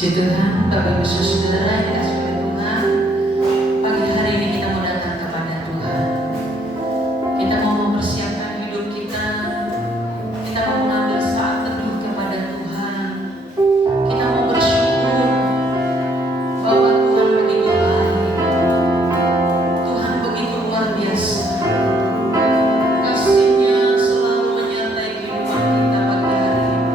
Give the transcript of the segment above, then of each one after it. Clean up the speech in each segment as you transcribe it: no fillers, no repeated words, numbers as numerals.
Puji Tuhan, Bapak Ibu Saudara yang dikasihi oleh Tuhan. Pagi hari ini kita mau datang kepada Tuhan. Kita mau mempersiapkan hidup kita. Kita mau mengambil saat teduh kepada Tuhan. Kita mau bersyukur bahwa Tuhan begitu baik. Tuhan begitu luar biasa. Kasih-Nya selalu menyertai kehidupan kita pagi hari ini.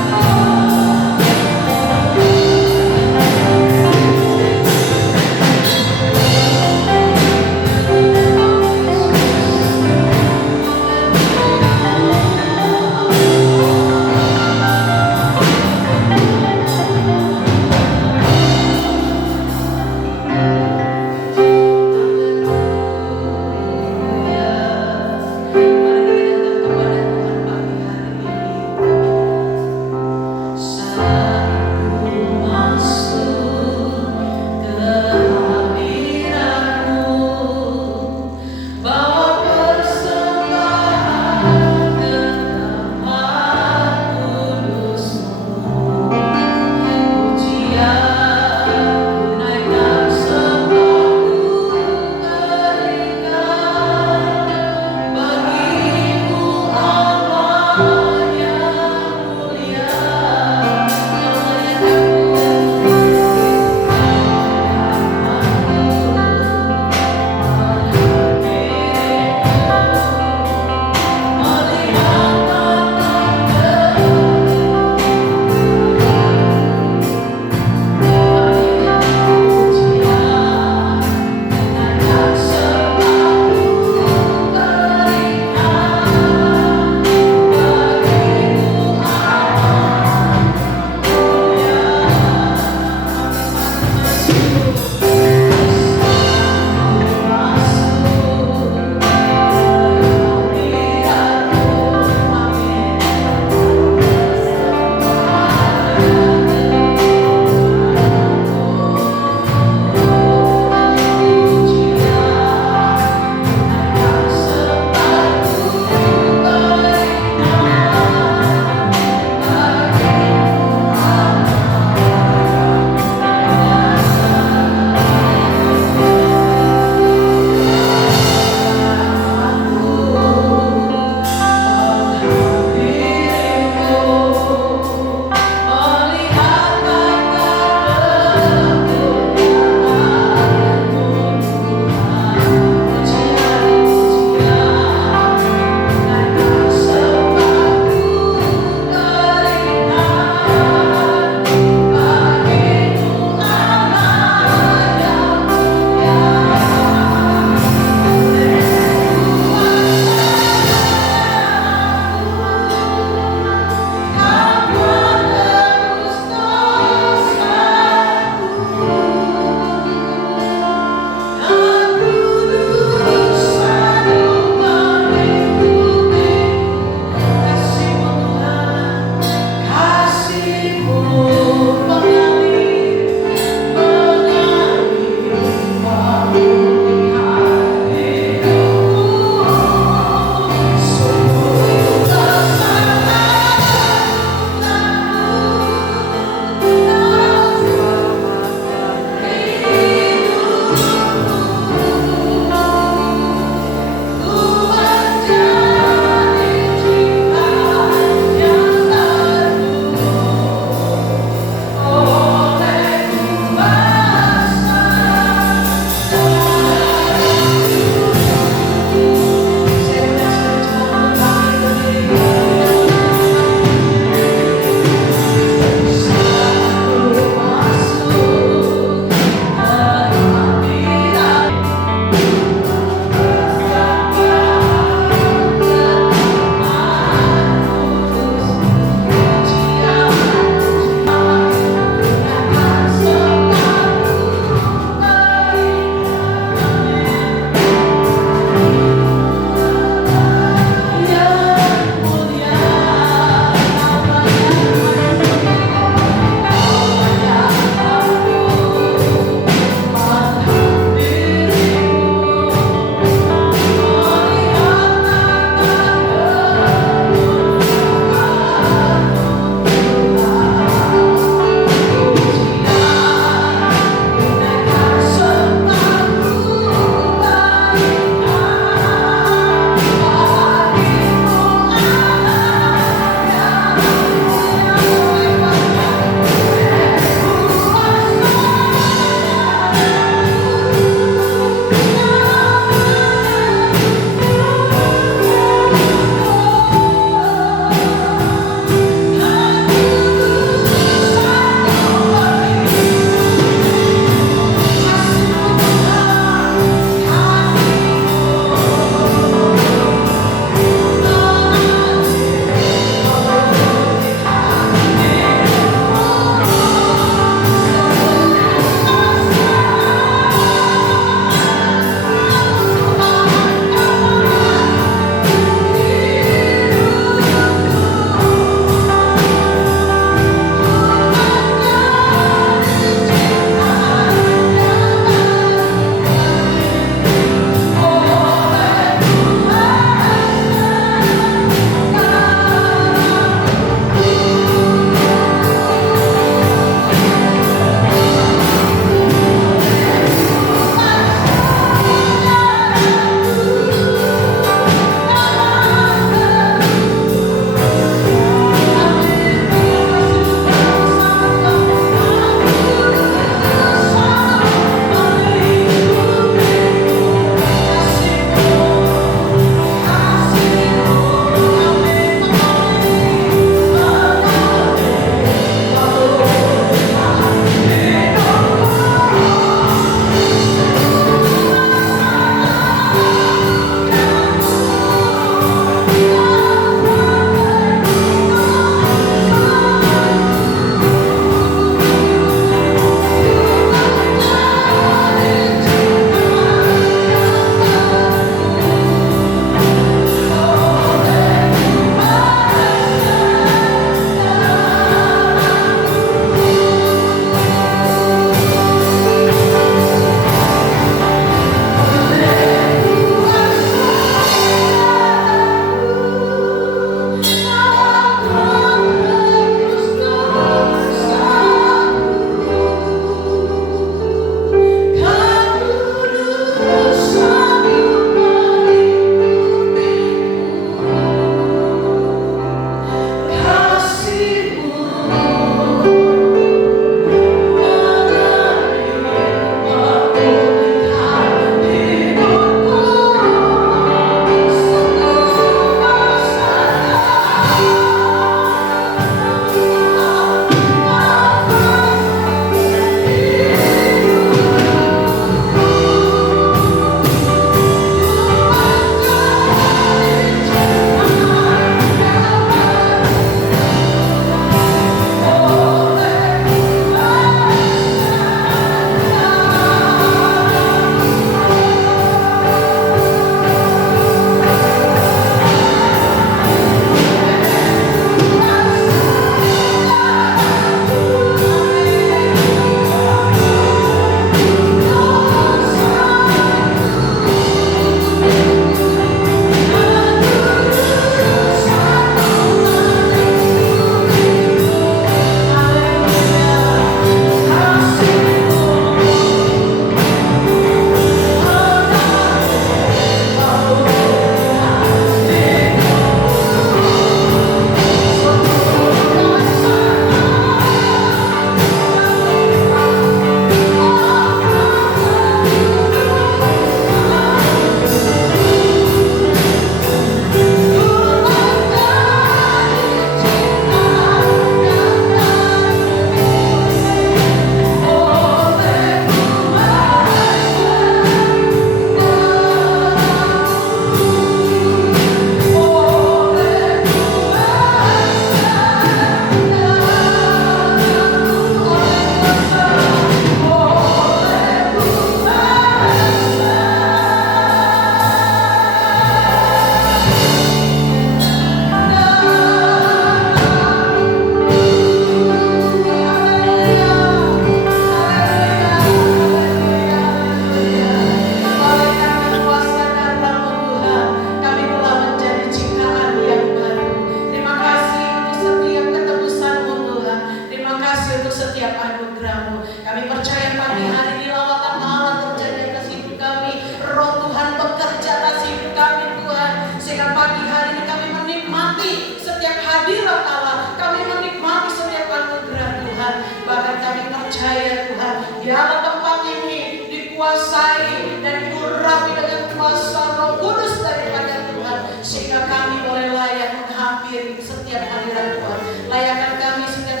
setiap hadirat Allah. Kami menikmati setiap anugerah Tuhan. Bahkan kami percaya Tuhan, biarlah tempat ini dikuasai dan diurapi dengan kuasa Roh Kudus daripada Tuhan, sehingga kami boleh layak menghampiri setiap hadirat Tuhan. Layakkan kami setiap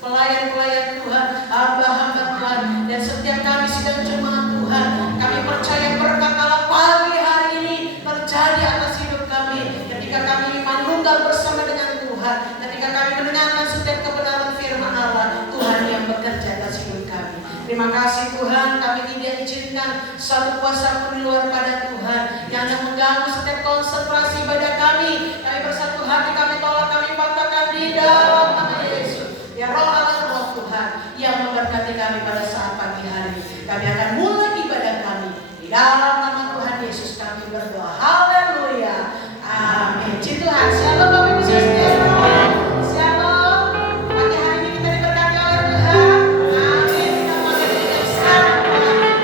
pelayan-pelayan Tuhan, hamba-hamba Tuhan, dan setiap kami sedang jemaat Tuhan. Kami percaya berkat Allah pagi hari ini terjadi atas hidup kami ketika kami manunggal bersama dengan Tuhan, ketika kami mendengarkan setiap kebenaran firman Allah. Tuhan yang bekerja atas hidup kami. Terima kasih Tuhan, kami tidak izinkan satu kuasa pun di luar pada Tuhan yang akan mengganggu setiap konsentrasi ibadah kami. Kami bersatu hati, kami tolak, kami patahkan di dalam nama Yesus. Ya Roh Allah, Roh Tuhan yang memberkati kami pada saat pagi hari. Kami akan mulai ibadah kami di dalam nama Tuhan Yesus. Kami berdoa. Haleluya. Amin. Puji Tuhan. Shalom Bapak Ibu Saudara. Shalom. Pagi hari ini kita diberkati oleh Tuhan. Amin. Kita mulai dengan sekarang. Amin.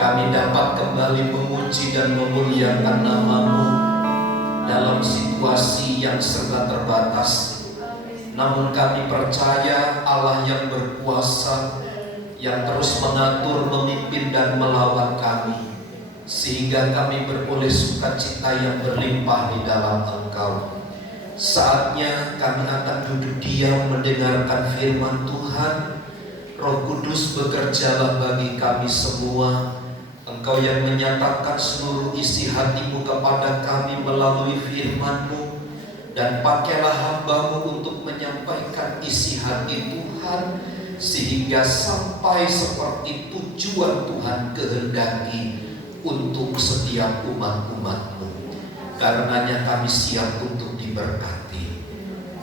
kami dapat kembali memuji dan memuliakan nama-Mu dalam situasi yang serba terbatas. Namun kami percaya Allah yang berkuasa, yang terus mengatur, memimpin dan melawat kami, sehingga kami beroleh sukacita yang berlimpah di dalam Engkau. Saatnya kami akan duduk diam mendengarkan firman Tuhan. Roh Kudus bekerjalah bagi kami semua. Engkau yang menyatakan seluruh isi hati-Mu kepada kami melalui firman-Mu, dan pakailah hamba-Mu untuk menyampaikan isi hati Tuhan, sehingga sampai seperti tujuan Tuhan kehendaki untuk setiap umat-umat-Mu. Karenanya kami siap untuk diberkati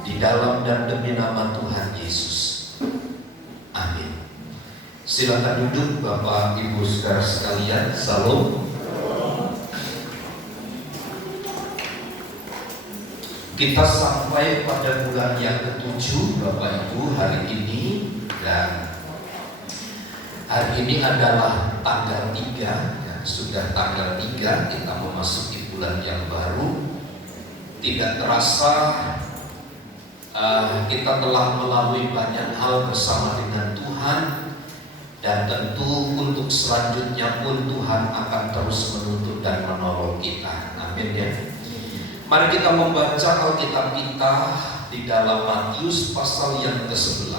di dalam dan demi nama Tuhan Yesus. Amin. Silakan duduk Bapak Ibu saudara sekalian. Salam. Kita sampai pada bulan yang ke-7 Bapak Ibu hari ini, dan hari ini adalah tanggal 3 ya, sudah tanggal 3 kita memasuki bulan yang baru. Tidak terasa kita telah melalui banyak hal bersama dengan Tuhan. Dan tentu untuk selanjutnya pun Tuhan akan terus menuntun dan menolong kita. Amin ya. Mari kita membaca Alkitab kita di dalam Matius pasal yang ke-11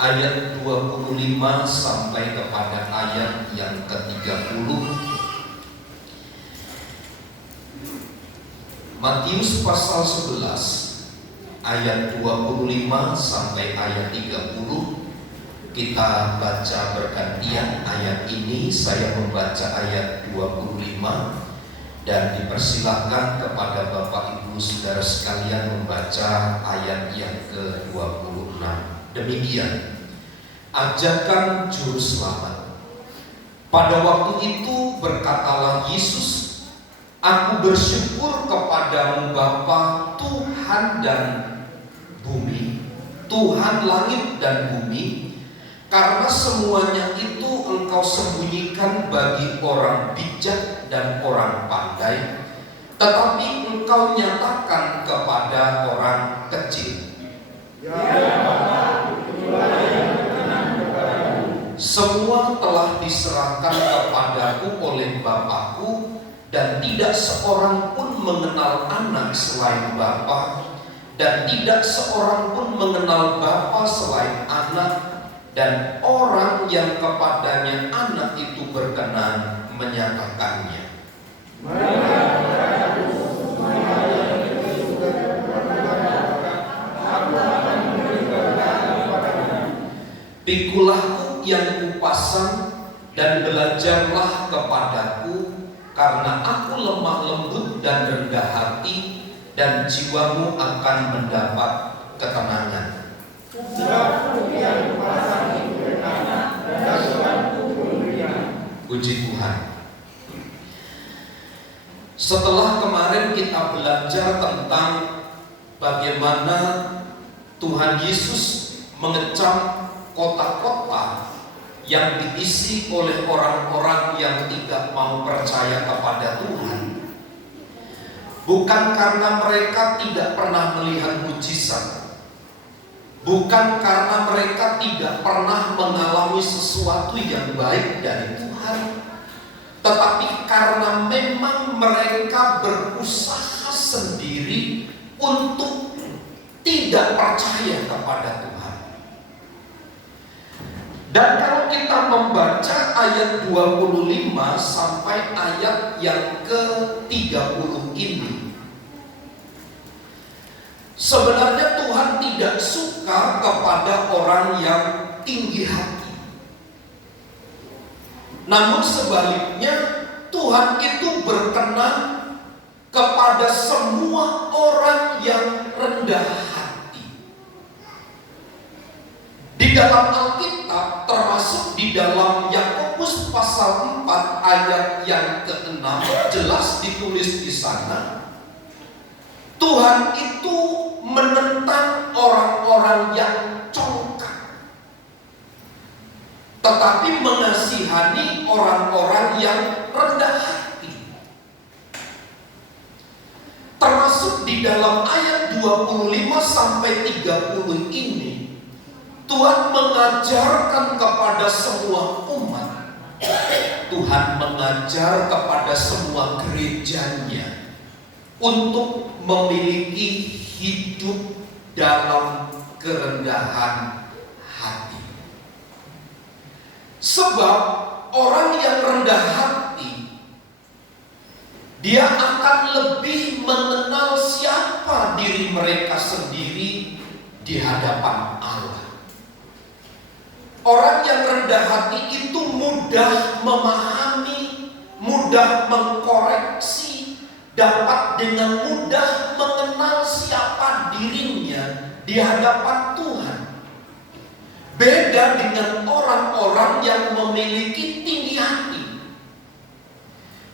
ayat 25 sampai kepada ayat yang ke-30. Matius pasal 11 ayat 25 sampai ayat 30. Kita baca bergantian ayat ini. Saya membaca ayat 25 dan dipersilahkan kepada Bapak Ibu saudara sekalian membaca ayat yang ke-26. Demikian ajakan juru selamat. Pada waktu itu berkatalah Yesus, "Aku bersyukur kepadamu Bapa, Tuhan dan bumi, Tuhan langit dan bumi, karena semuanya itu Engkau sembunyikan bagi orang bijak dan orang pandai, tetapi Engkau nyatakan kepada orang kecil. Semua telah diserahkan kepadaku oleh Bapakku, dan tidak seorang pun mengenal anak selain Bapa, dan tidak seorang pun mengenal Bapa selain anak, dan orang yang kepadanya anak itu berkenan menyatakannya." "Pikulah yang kupasang dan belajarlah kepadaku, karena aku lemah lembut dan rendah hati, dan jiwamu akan mendapat ketenangan." Puji Tuhan. Setelah kemarin kita belajar tentang bagaimana Tuhan Yesus mengecam kota-kota yang diisi oleh orang-orang yang tidak mau percaya kepada Tuhan, bukan karena mereka tidak pernah melihat mujizat, bukan karena mereka tidak pernah mengalami sesuatu yang baik dari Tuhan, tetapi karena memang mereka berusaha sendiri untuk tidak percaya kepada Tuhan. Dan kalau kita membaca ayat 25 sampai ayat yang ke-30 ini, sebenarnya Tuhan tidak suka kepada orang yang tinggi hati. Namun sebaliknya, Tuhan itu berkenan kepada semua orang yang rendah hati. Di dalam Alkitab, termasuk di dalam Yakobus pasal 4 ayat yang ke-6, jelas ditulis di sana, Tuhan itu menentang orang-orang yang congkak. tetapi mengasihani orang-orang yang rendah hati. Termasuk di dalam ayat 25 sampai 30 ini, Tuhan mengajarkan kepada semua umat, Tuhan mengajar kepada semua gerejanya untuk memiliki hidup dalam kerendahan hati. Sebab orang yang rendah hati, dia akan lebih mengenal siapa diri mereka sendiri di hadapan Allah. Orang yang rendah hati itu mudah memahami, mudah mengkoreksi, dapat dengan mudah mengenal siapa dirinya di hadapan Tuhan. Beda dengan orang-orang yang memiliki tinggi hati.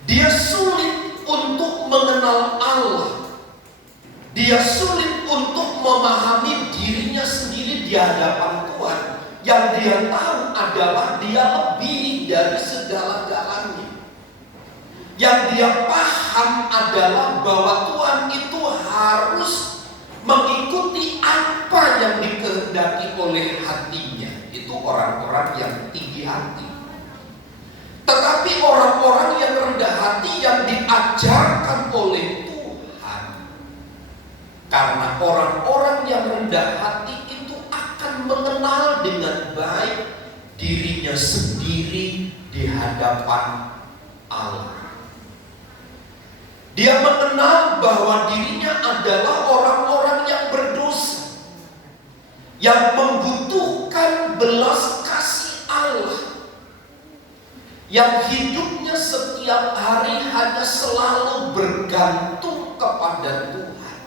Dia sulit untuk mengenal Allah. Dia sulit untuk memahami dirinya sendiri di hadapan Tuhan. Yang dia tahu adalah dia lebih dari segala-galanya. Yang dia paham adalah bahwa Tuhan itu harus mengikuti apa yang dikehendaki oleh hatinya. Itu orang-orang yang tinggi hati. Tetapi orang-orang yang rendah hati yang diajarkan oleh Tuhan. Karena orang-orang yang rendah hati itu akan mengenal dengan baik dirinya sendiri di hadapan Allah. Dia mengenal bahwa dirinya adalah orang-orang yang berdosa, yang membutuhkan belas kasih Allah, yang hidupnya setiap hari hanya selalu bergantung kepada Tuhan.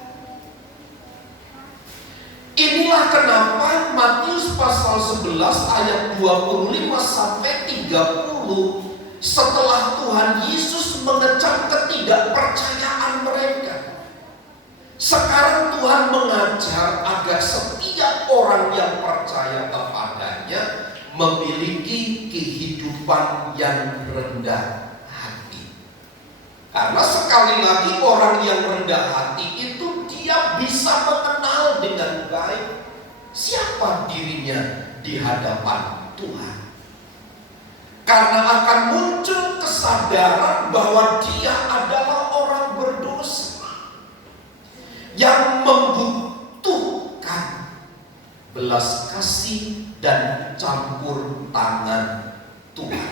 Inilah kenapa Matius pasal 11 ayat 25 sampai 30, setelah Tuhan Yesus mengecam ketidakpercayaan mereka, sekarang Tuhan mengajar agar setiap orang yang percaya kepadanya memiliki kehidupan yang rendah hati. Karena sekali lagi orang yang rendah hati itu dia bisa mengenal dengan baik siapa dirinya di hadapan Tuhan. Karena akan muncul kesadaran bahwa dia adalah orang berdosa yang membutuhkan belas kasih dan campur tangan Tuhan.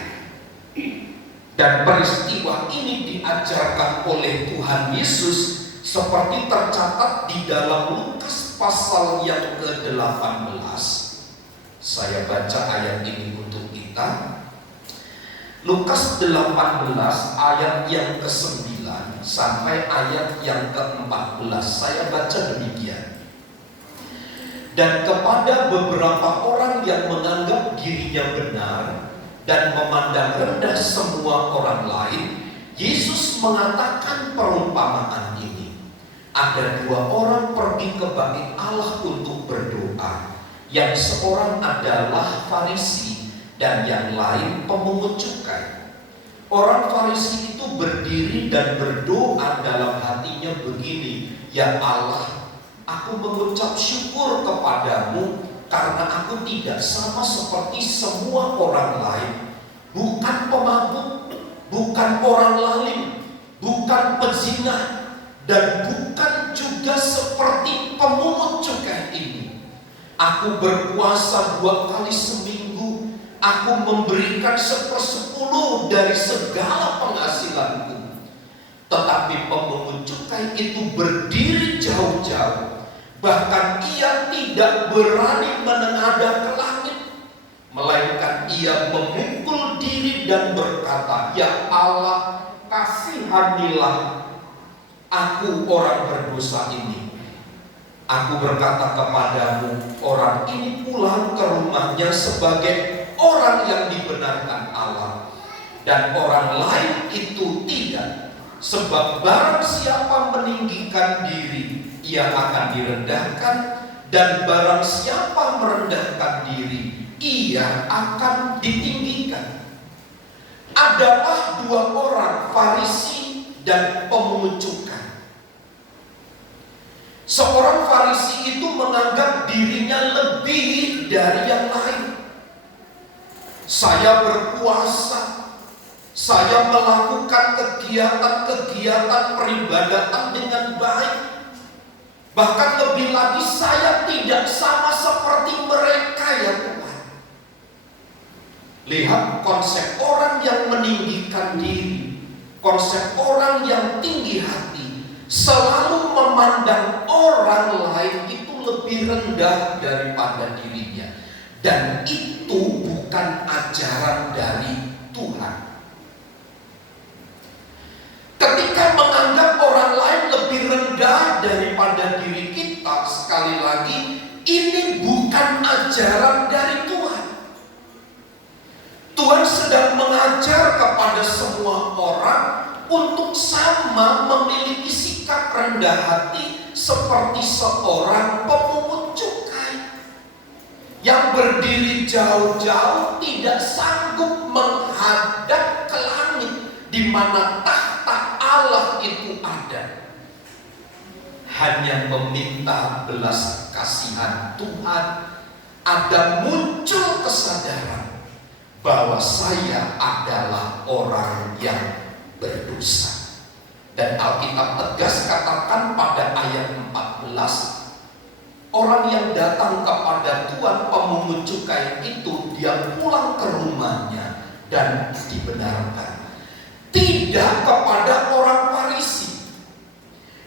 Dan peristiwa ini diajarkan oleh Tuhan Yesus seperti tercatat di dalam Lukas pasal yang ke-18. Saya baca ayat ini untuk kita. Lukas 18 ayat yang ke-9 sampai ayat yang ke-14. Saya baca demikian. Dan kepada beberapa orang yang menganggap dirinya benar dan memandang rendah semua orang lain, Yesus mengatakan perumpamaan ini. Ada dua orang pergi ke bait Allah untuk berdoa. Yang seorang adalah Farisi dan yang lain pemungut cukai. Orang Farisi itu berdiri dan berdoa dalam hatinya begini, "Ya Allah, aku mengucap syukur kepadamu karena aku tidak sama seperti semua orang lain, bukan pemabuk, bukan orang lalim, bukan pezina, dan bukan juga seperti pemungut cukai ini. Aku berpuasa 2 kali seminggu, aku memberikan 1/10 dari segala penghasilanku." Tetapi pemungut cukai itu berdiri jauh-jauh, bahkan ia tidak berani menengadah ke langit, melainkan ia memukul diri dan berkata, "Ya Allah, kasihanilah aku orang berdosa ini." Aku berkata kepadamu, orang ini pulang ke rumahnya sebagai orang yang dibenarkan Allah, dan orang lain itu tidak. Sebab barang siapa meninggikan diri, ia akan direndahkan, dan barang siapa merendahkan diri, ia akan ditinggikan. Adalah dua orang, Farisi dan pemungut cukai. Seorang Farisi itu menganggap dirinya lebih dari yang lain. Saya berpuasa, saya melakukan kegiatan-kegiatan peribadatan dengan baik. Bahkan lebih lagi saya tidak sama seperti mereka ya Tuhan. Lihat konsep orang yang meninggikan diri, konsep orang yang tinggi hati, selalu memandang orang lain itu lebih rendah daripada dirinya. Dan itu bukan ajaran dari Tuhan. Ketika menganggap orang lain lebih rendah daripada diri kita, sekali lagi, ini bukan ajaran dari Tuhan. Tuhan sedang mengajar kepada semua orang untuk sama memiliki sikap rendah hati seperti seorang pemungut cukai yang berdiri jauh-jauh, tidak sanggup menghadap ke langit di mana tahta Allah itu ada. Hanya meminta belas kasihan Tuhan, ada muncul kesadaran bahwa saya adalah orang yang berdosa. Dan Alkitab tegas katakan pada ayat 14, orang yang datang kepada Tuan pemungut cukai itu, dia pulang ke rumahnya dan dibenarkan. Tidak kepada orang Farisi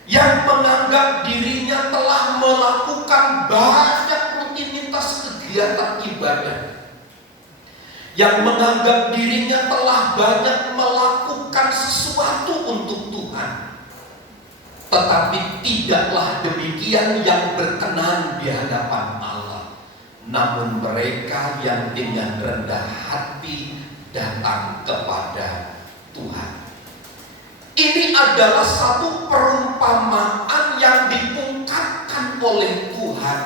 yang menganggap dirinya telah melakukan banyak rutinitas kegiatan ibadah, yang menganggap dirinya telah banyak melakukan sesuatu untuk Tuhan. Tetapi tidaklah demikian yang berkenan di hadapan Allah. Namun mereka yang dengan rendah hati datang kepada Tuhan. Ini adalah satu perumpamaan yang diungkapkan oleh Tuhan,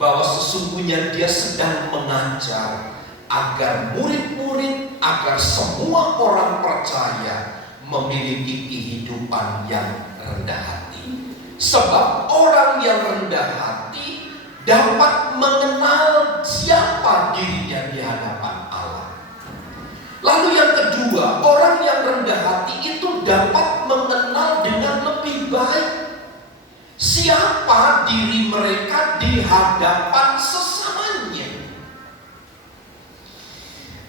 bahwa sesungguhnya Dia sedang mengajar agar murid-murid, agar semua orang percaya memiliki kehidupan yang rendah hati. Sebab orang yang rendah hati dapat mengenal siapa dirinya di hadapan Allah. Lalu yang kedua, orang yang rendah hati itu dapat mengenal dengan lebih baik siapa diri mereka di hadapan sesamanya.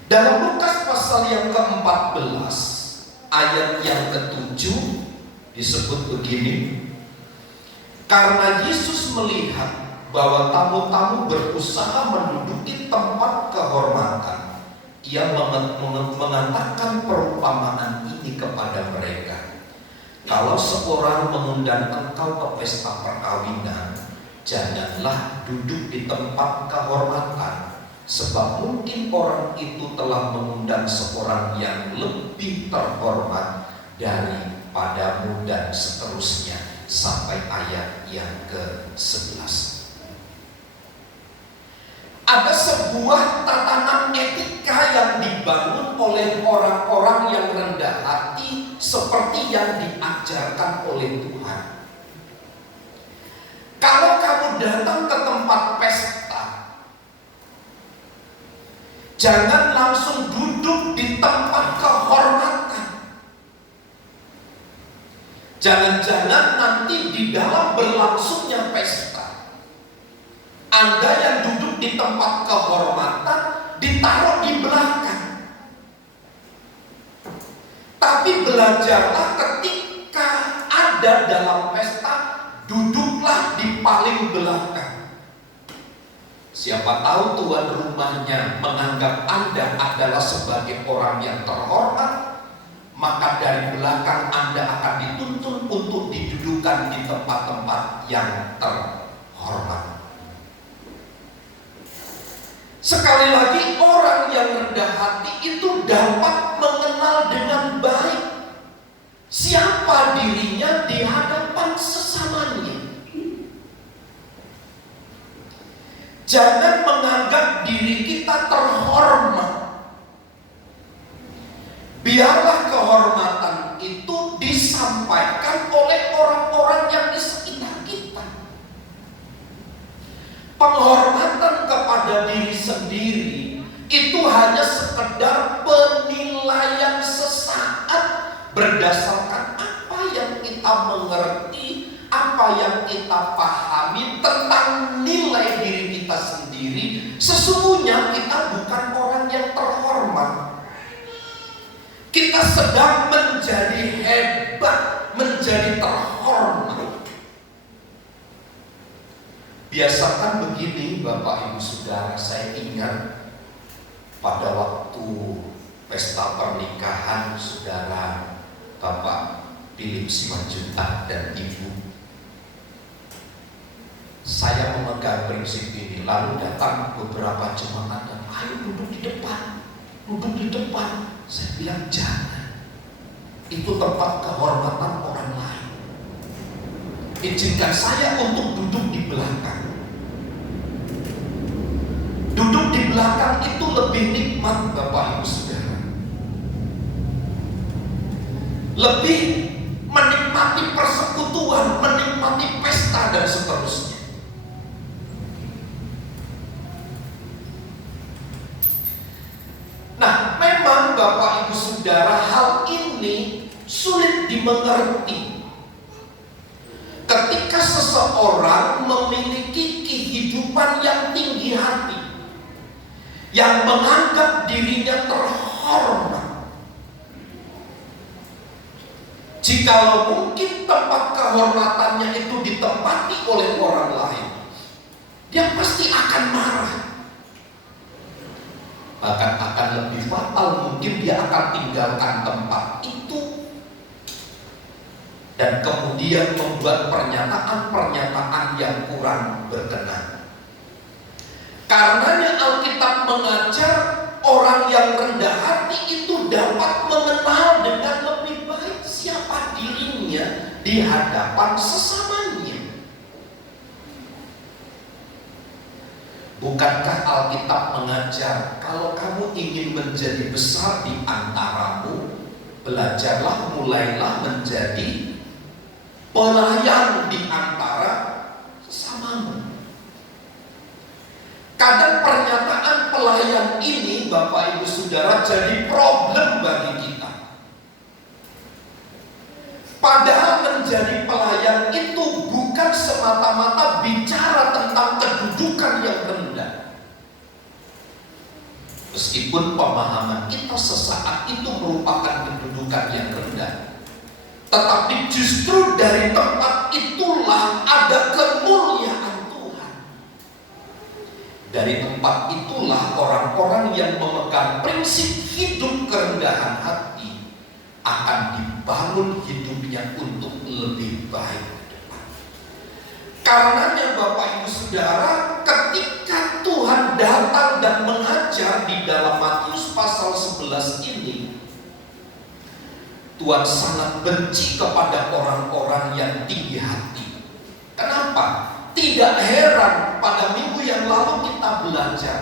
Dalam Lukas pasal yang ke-14 ayat yang ke-7 disebut begini, karena Yesus melihat bahwa tamu-tamu berusaha menduduki tempat kehormatan, Ia mengatakan perumpamaan ini kepada mereka. Kalau seorang mengundang engkau ke pesta perkawinan, janganlah duduk di tempat kehormatan, sebab mungkin orang itu telah mengundang seorang yang lebih terhormat daripadamu, dan seterusnya sampai ayat yang ke-11. Ada sebuah tatanan etika yang dibangun oleh orang-orang yang rendah hati seperti yang diajarkan oleh Tuhan. Kalau kamu datang ke tempat pesta, jangan langsung duduk di tempat kehormatan. Jangan-jangan nanti di dalam berlangsungnya pesta, Anda yang duduk di tempat kehormatan ditaruh di belakang. Tapi belajarlah ketika ada dalam pesta, duduklah di paling belakang. Siapa tahu tuan rumahnya menganggap Anda adalah sebagai orang yang terhormat, maka dari belakang Anda akan dituntun untuk didudukan di tempat-tempat yang terhormat. Sekali lagi, orang yang rendah hati itu dapat mengenal dengan baik siapa dirinya di hadapan sesamanya. Jangan menganggap diri kita terhormat. Biarlah kehormatan itu disampaikan oleh orang-orang yang di sekitar kita. Penghormatan kepada diri sendiri itu hanya sekedar penilaian sesaat berdasarkan apa yang kita mengerti, apa yang kita pahami tentang nilai diri kita sendiri. Sesungguhnya kita bukan orang yang terhormat. Kita sedang menjadi hebat, menjadi terhormat. Biasakan begini Bapak Ibu Saudara, saya ingat pada waktu pesta pernikahan saudara Bapak Philip Simanjuntak dan Ibu, saya memegang prinsip ini. Lalu datang beberapa jemaat dan ayo duduk di depan, duduk di depan. Saya bilang jangan, itu tempat kehormatan orang lain. Izinkan saya untuk duduk di belakang. Duduk di belakang itu lebih nikmat Bapak Ibu Saudara. Lebih menikmati persekutuan, menikmati pesta dan seterusnya. Nah, memang Bapak Ibu Saudara, hal ini sulit dimengerti ketika seseorang memiliki kehidupan yang tinggi hati, yang menganggap dirinya terhormat. Jikalau mungkin tempat kehormatannya itu ditempati oleh orang lain, dia pasti akan marah. Bahkan akan lebih fatal, mungkin dia akan tinggalkan tempat itu dan kemudian membuat pernyataan-pernyataan yang kurang berkenan. Karenanya Alkitab mengajar orang yang rendah hati itu dapat mengenal dengan lebih baik siapa dirinya di hadapan sesamanya. Bukankah Alkitab mengajar kalau kamu ingin menjadi besar di antaramu, belajarlah, mulailah menjadi pelayan di antara sesamamu. Kadang pernyataan pelayan ini Bapak Ibu Saudara jadi problem bagi kita. Padahal menjadi pelayan itu bukan semata-mata bicara tentang kedudukan yang rendah. Meskipun pemahaman kita sesaat itu merupakan kedudukan yang rendah, tetapi justru dari tempat itulah ada kemuliaan Tuhan. Dari tempat itulah orang-orang yang memegang prinsip hidup kerendahan hati akan dibangun hidupnya untuk lebih baik ke depan. Karenanya Bapak Ibu Saudara, ketika Tuhan datang dan mengajar di dalam Matius pasal 11 ini, Tuhan sangat benci kepada orang-orang yang tinggi hati. Kenapa? Tidak heran pada minggu yang lalu kita belajar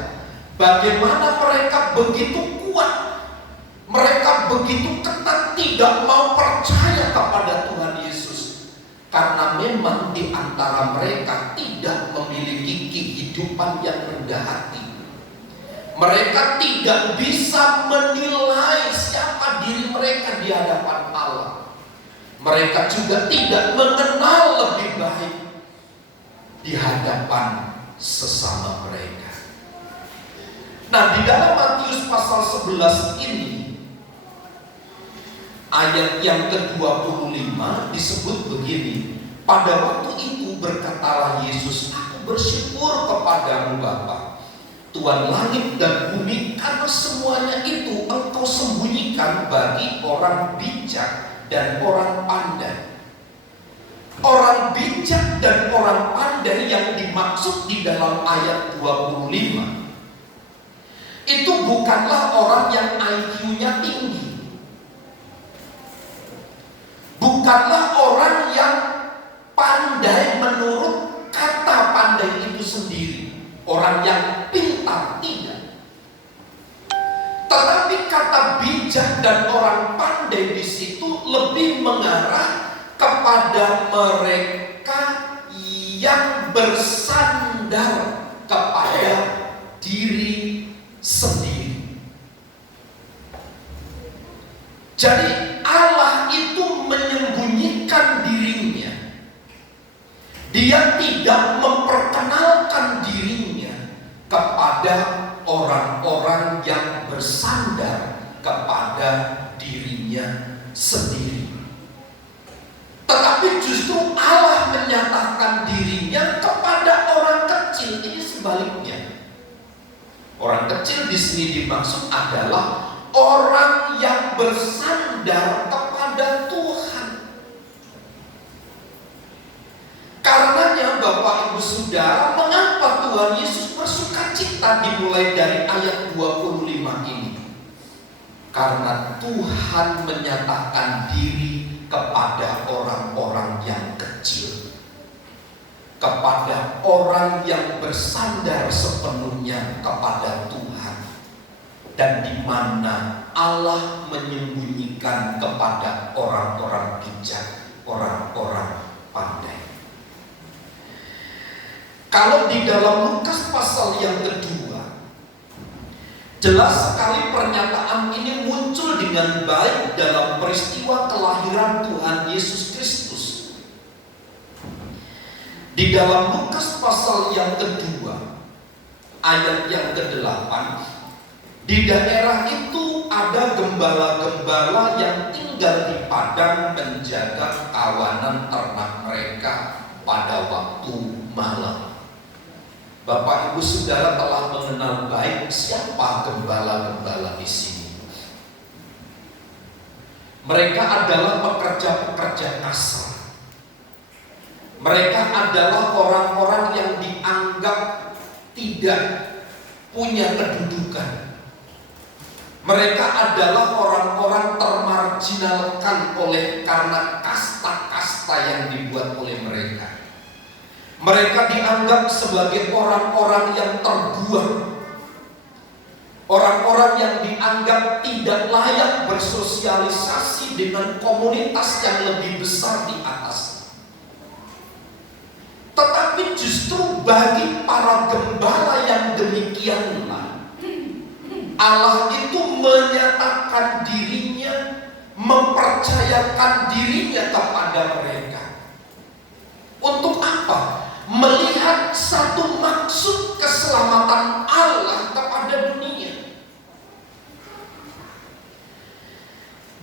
bagaimana mereka begitu kuat, mereka begitu ketat tidak mau percaya kepada Tuhan Yesus, karena memang di antara mereka tidak memiliki kehidupan yang rendah hati. Mereka tidak bisa menilai siapa diri mereka di hadapan Allah. Mereka juga tidak mengenal lebih baik di hadapan sesama mereka. Nah, di dalam Matius pasal 11 ini, ayat yang ke-25 disebut begini. Pada waktu itu berkatalah Yesus, aku bersyukur kepadamu Bapa, Tuhan langit dan bumi, karena semuanya itu Engkau sembunyikan bagi orang bijak dan orang pandai. Orang bijak dan orang pandai yang dimaksud di dalam ayat 25 itu bukanlah orang yang IQ-nya tinggi, bukanlah orang yang pandai menurut kata pandai itu sendiri. orang yang pintar, tidak. Tetapi kata bijak dan orang pandai di situ lebih mengarah kepada mereka yang bersandar kepada diri sendiri. Jadi Allah itu menyembunyikan dirinya. Dia tidak memperkenalkan dirinya kepada orang-orang yang bersandar kepada dirinya sendiri. Tetapi justru Allah menyatakan dirinya kepada orang kecil. Ini sebaliknya. Orang kecil di sini dimaksud adalah orang yang bersandar kepada Tuhan. Karenanya Bapak Ibu Saudara, mengapa Tuhan Yesus bersukacita dimulai dari ayat 25 ini? Karena Tuhan menyatakan diri kepada orang-orang yang kecil, kepada orang yang bersandar sepenuhnya kepada Tuhan, dan di mana Allah menyembunyikan kepada orang-orang bijak, orang-orang pandai. Kalau di dalam Lukas pasal yang kedua, jelas sekali pernyataan ini muncul dengan baik dalam peristiwa kelahiran Tuhan Yesus Kristus. Di dalam Lukas pasal yang kedua, ayat yang ke-8, di daerah itu ada gembala-gembala yang tinggal di padang menjaga kawanan ternak mereka pada waktu malam. Bapak Ibu Saudara telah mengenal baik siapa gembala-gembala di sini. Mereka adalah pekerja-pekerja kasar. Mereka adalah orang-orang yang dianggap tidak punya kedudukan. Mereka adalah orang-orang termarginalkan karena kasta-kasta yang dibuat oleh mereka. Mereka dianggap sebagai orang-orang yang terbuang, orang-orang yang dianggap tidak layak bersosialisasi dengan komunitas yang lebih besar di atas. Tetapi justru bagi para gembala yang demikianlah, Allah itu menyatakan dirinya, mempercayakan dirinya kepada mereka. Untuk apa? Melihat satu maksud keselamatan Allah kepada dunia.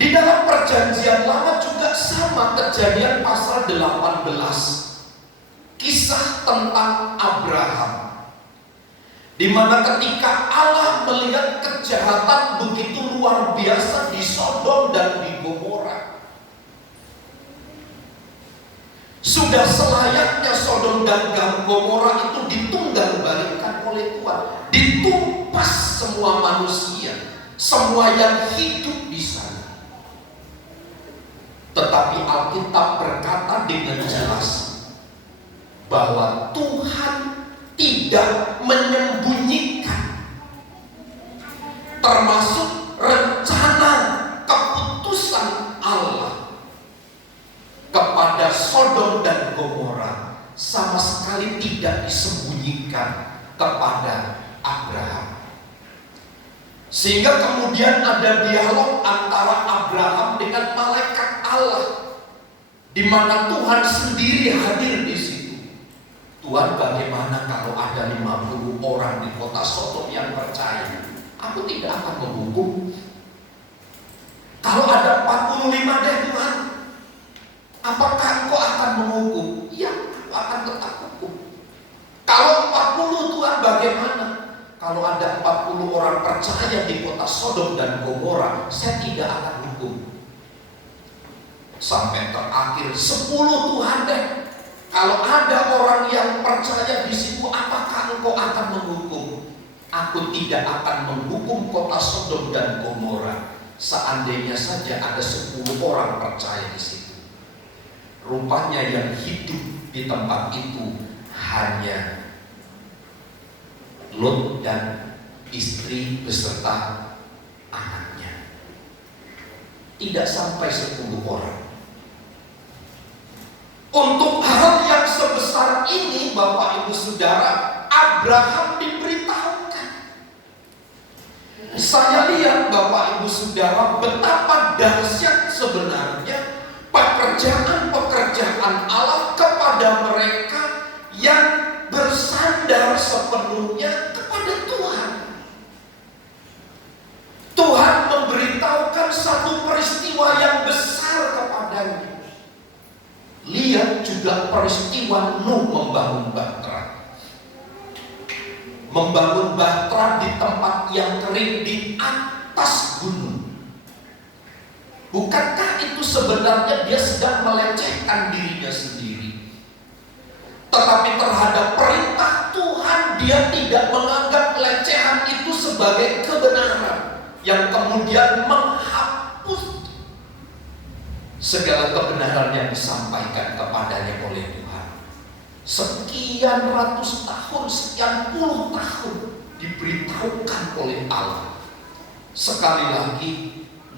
Di dalam perjanjian lama juga sama, Kejadian pasal 18. Kisah tentang Abraham, di mana ketika Allah melihat kejahatan begitu luar biasa di Sodom dan di Gomora, sudah selayaknya Sodom dan Gomora itu ditunggang-balikan oleh Tuhan, ditumpas semua manusia, semua yang hidup di sana. Tetapi Alkitab berkata dengan jelas bahwa Tuhan tidak menyembunyikan, termasuk rencana keputusan Allah kepada Sodom dan Gomora sama sekali tidak disembunyikan kepada Abraham. Sehingga kemudian ada dialog antara Abraham dengan malaikat Allah, di mana Tuhan sendiri hadir di situ. Tuhan, bagaimana kalau ada 50 orang di kota Sodom yang percaya? Aku tidak akan menghukum. Kalau ada 45 deh Tuhan, apakah engkau akan menghukum? Iya, aku akan tetap hukum. Kalau 40 Tuhan, bagaimana? Kalau ada 40 orang percaya di kota Sodom dan Gomora, saya tidak akan hukum. Sampai terakhir 10 Tuhan deh. Kalau ada orang yang percaya di situ, apakah engkau akan menghukum? Aku tidak akan menghukum kota Sodom dan Gomora. Seandainya saja ada 10 orang percaya di situ. Rupanya yang hidup di tempat itu hanya Lot dan istri beserta anaknya. Tidak sampai 10 orang. Untuk hal yang sebesar ini, Bapak Ibu Saudara, Abraham diberitahukan. Saya lihat Bapak Ibu Saudara betapa dahsyat sebenarnya pekerjaan-pekerjaan Allah kepada mereka yang bersandar sepenuhnya kepada Tuhan. Tuhan memberitahukan satu peristiwa yang besar kepadanya. Lihat juga peristiwa Nuh membangun bahtera. Membangun bahtera di tempat yang kering di atas gunung. Bukankah itu sebenarnya dia sedang melecehkan dirinya sendiri? Tetapi terhadap perintah Tuhan, dia tidak menganggap pelecehan itu sebagai kebenaran yang kemudian menghapus segala kebenaran yang disampaikan kepadanya oleh Tuhan. Sekian ratus tahun, sekian puluh tahun diberitahukan oleh Allah. Sekali lagi,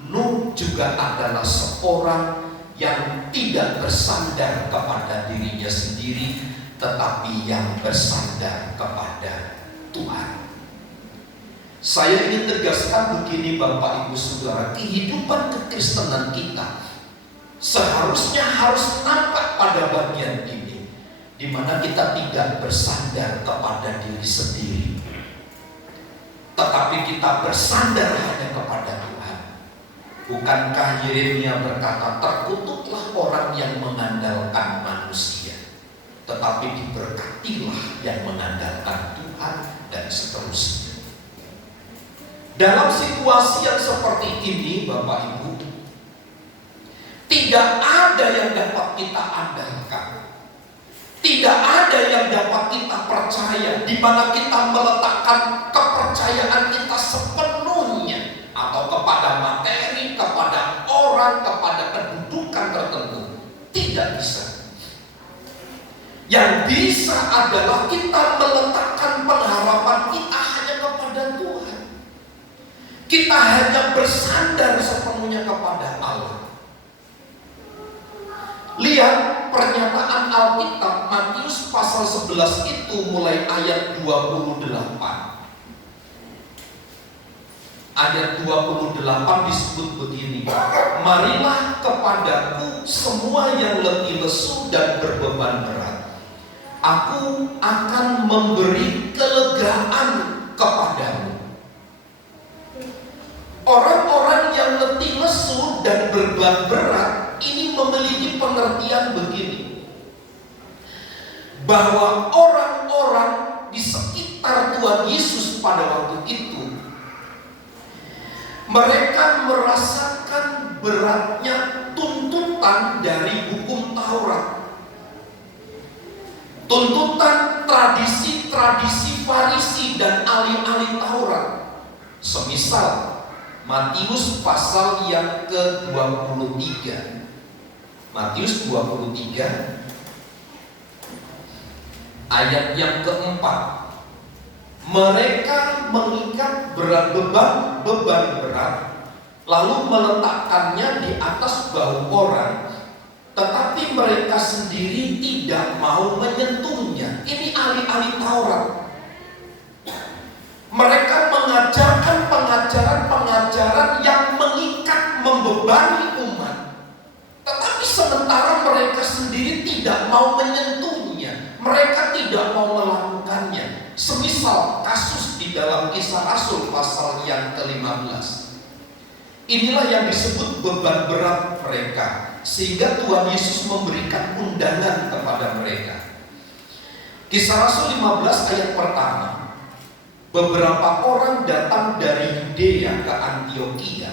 Nuh juga adalah seorang yang tidak bersandar kepada dirinya sendiri, tetapi yang bersandar kepada Tuhan. Saya ingin tegaskan begini Bapak Ibu Saudara, kehidupan kekristenan kita seharusnya harus nampak pada bagian ini, di mana kita tidak bersandar kepada diri sendiri, tetapi kita bersandar hanya kepada Tuhan. Bukankah Yeremia berkata, terkutuklah orang yang mengandalkan manusia, tetapi diberkatilah yang mengandalkan Tuhan, dan seterusnya. Dalam situasi yang seperti ini Bapak Ibu, tidak ada yang dapat kita andalkan, tidak ada yang dapat kita percaya, di mana kita meletakkan kepercayaan kita sepenuhnya atau kepada materi, kepada orang, kepada kedudukan tertentu. Tidak bisa. Yang bisa adalah kita meletakkan pengharapan kita hanya kepada Tuhan. Kita hanya bersandar sepenuhnya kepada Allah. Lihat pernyataan Alkitab Matius pasal 11 itu mulai ayat 28. Ayat 28 disebut begini, marilah kepadaku semua yang letih lesu dan berbeban berat, aku akan memberi kelegaan kepadamu. Orang-orang yang letih lesu dan beban berat ini memiliki pengertian begini, bahwa orang-orang di sekitar Tuhan Yesus pada waktu itu, mereka merasakan beratnya tuntutan dari hukum Taurat, tuntutan tradisi-tradisi Farisi dan ahli-ahli Taurat. Semisal Matius pasal yang ke-23, Matius 23 ayat yang keempat. Mereka mengikat beban berat, lalu meletakkannya di atas bahu orang, tetapi mereka sendiri tidak mau menyentuhnya. Ini ahli-ahli Taurat. Mereka mengajarkan pengajaran-pengajaran yang mengikat, membebani umat, tetapi sementara mereka sendiri tidak mau menyentuhnya, mereka tidak mau melakukannya. Semisal kasus di dalam Kisah Rasul pasal yang ke-15. Inilah yang disebut beban berat mereka, sehingga Tuhan Yesus memberikan undangan kepada mereka. Kisah Rasul 15 ayat pertama. Beberapa orang datang dari Yudea ke Antioquia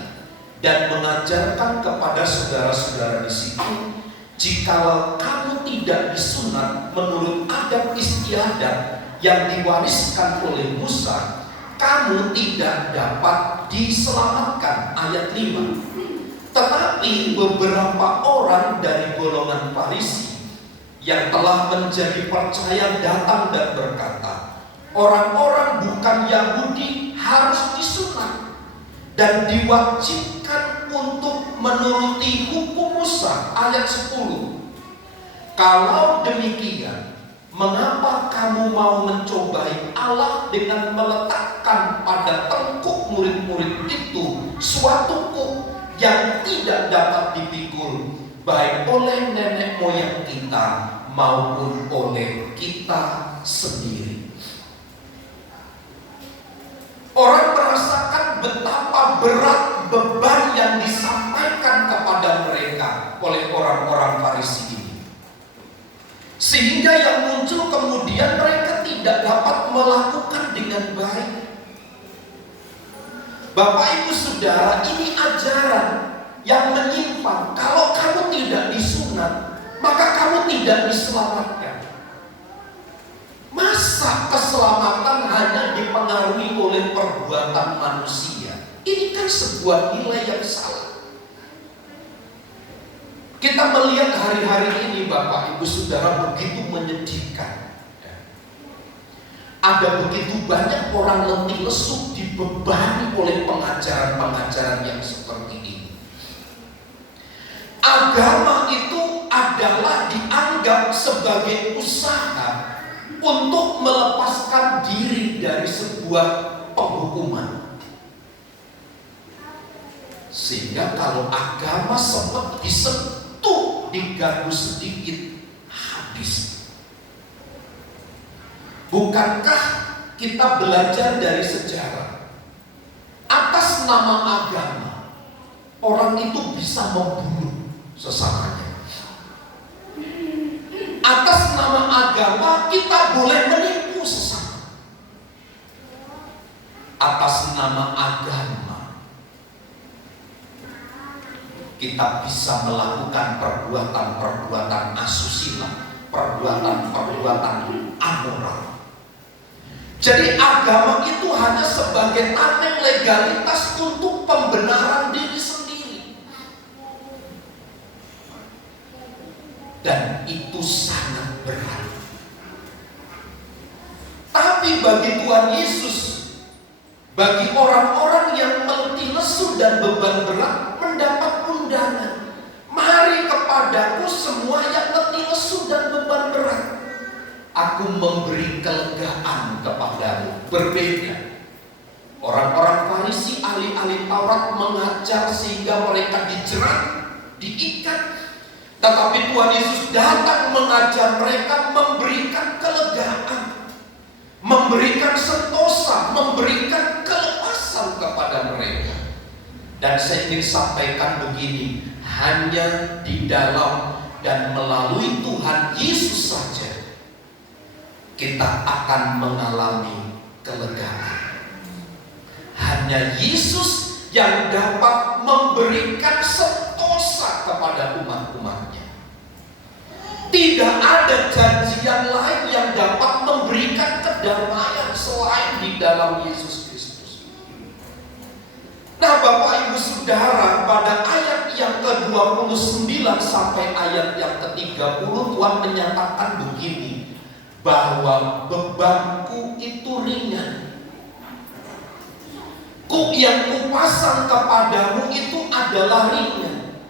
dan mengajarkan kepada saudara-saudara di situ, jikalau kamu tidak disunat menurut adat istiadat yang diwariskan oleh Musa, kamu tidak dapat diselamatkan. Ayat 5. Tetapi beberapa orang dari golongan Farisi yang telah menjadi percaya datang dan berkata, orang-orang bukan Yahudi harus disunat dan diwajibkan untuk menuruti hukum Musa ayat 10. Kalau demikian, mengapa kamu mau mencobai Allah dengan meletakkan pada tengkuk murid-murid itu suatu kuk yang tidak dapat dipikul, baik oleh nenek moyang kita maupun oleh kita sendiri. Orang merasakan betapa berat beban yang disampaikan kepada mereka oleh orang-orang Farisi ini, sehingga yang muncul kemudian mereka tidak dapat melakukan dengan baik. Bapak Ibu Saudara, ini ajaran yang menyimpang. Kalau kamu tidak disunat, maka kamu tidak diselamatkan. Masa keselamatan hanya dipengaruhi oleh perbuatan manusia? Ini kan sebuah nilai yang salah. Kita melihat hari-hari ini Bapak Ibu Saudara begitu menyedihkan. Ada begitu banyak orang letih lesu dibebani oleh pengajaran-pengajaran yang seperti ini. Agama itu adalah dianggap sebagai usaha untuk melepaskan diri dari sebuah penghukuman. Sehingga kalau agama sempat disentuh, diganggu sedikit, habis. Bukankah kita belajar dari sejarah? Atas nama agama, orang itu bisa membunuh sesamanya. Atas nama agama, kita boleh menipu sesama. Atas nama agama, kita bisa melakukan perbuatan-perbuatan asusila, perbuatan-perbuatan amoral. Jadi agama itu hanya sebagai tameng legalitas untuk pembenaran diri sendiri. Dan itu sangat berat. Tapi bagi Tuhan Yesus, bagi orang-orang yang letih lesu dan beban berat, mendapat undangan. Mari kepadaku semua yang letih lesu dan beban berat, aku memberi kelegaan kepadamu. Berbeda. Orang-orang Farisi, ahli-ahli Taurat mengajar sehingga mereka dijerat, diikat. Tetapi Tuhan Yesus datang mengajar mereka, memberikan kelegaan, memberikan sentosa, memberikan kelepasan kepada mereka. Dan saya ingin sampaikan begini, hanya di dalam dan melalui Tuhan Yesus saja kita akan mengalami kelegaan. Hanya Yesus yang dapat memberikan sentosa kepada umat-umatnya. Tidak ada janji yang lain yang dapat memberikan kedamaian selain di dalam Yesus Kristus. Nah Bapak Ibu Saudara, pada ayat yang ke-29 sampai ayat yang ke-30 Tuhan menyatakan begini, bahwa bebanku itu ringan. Kuk yang kupasang kepadamu itu adalah ringan.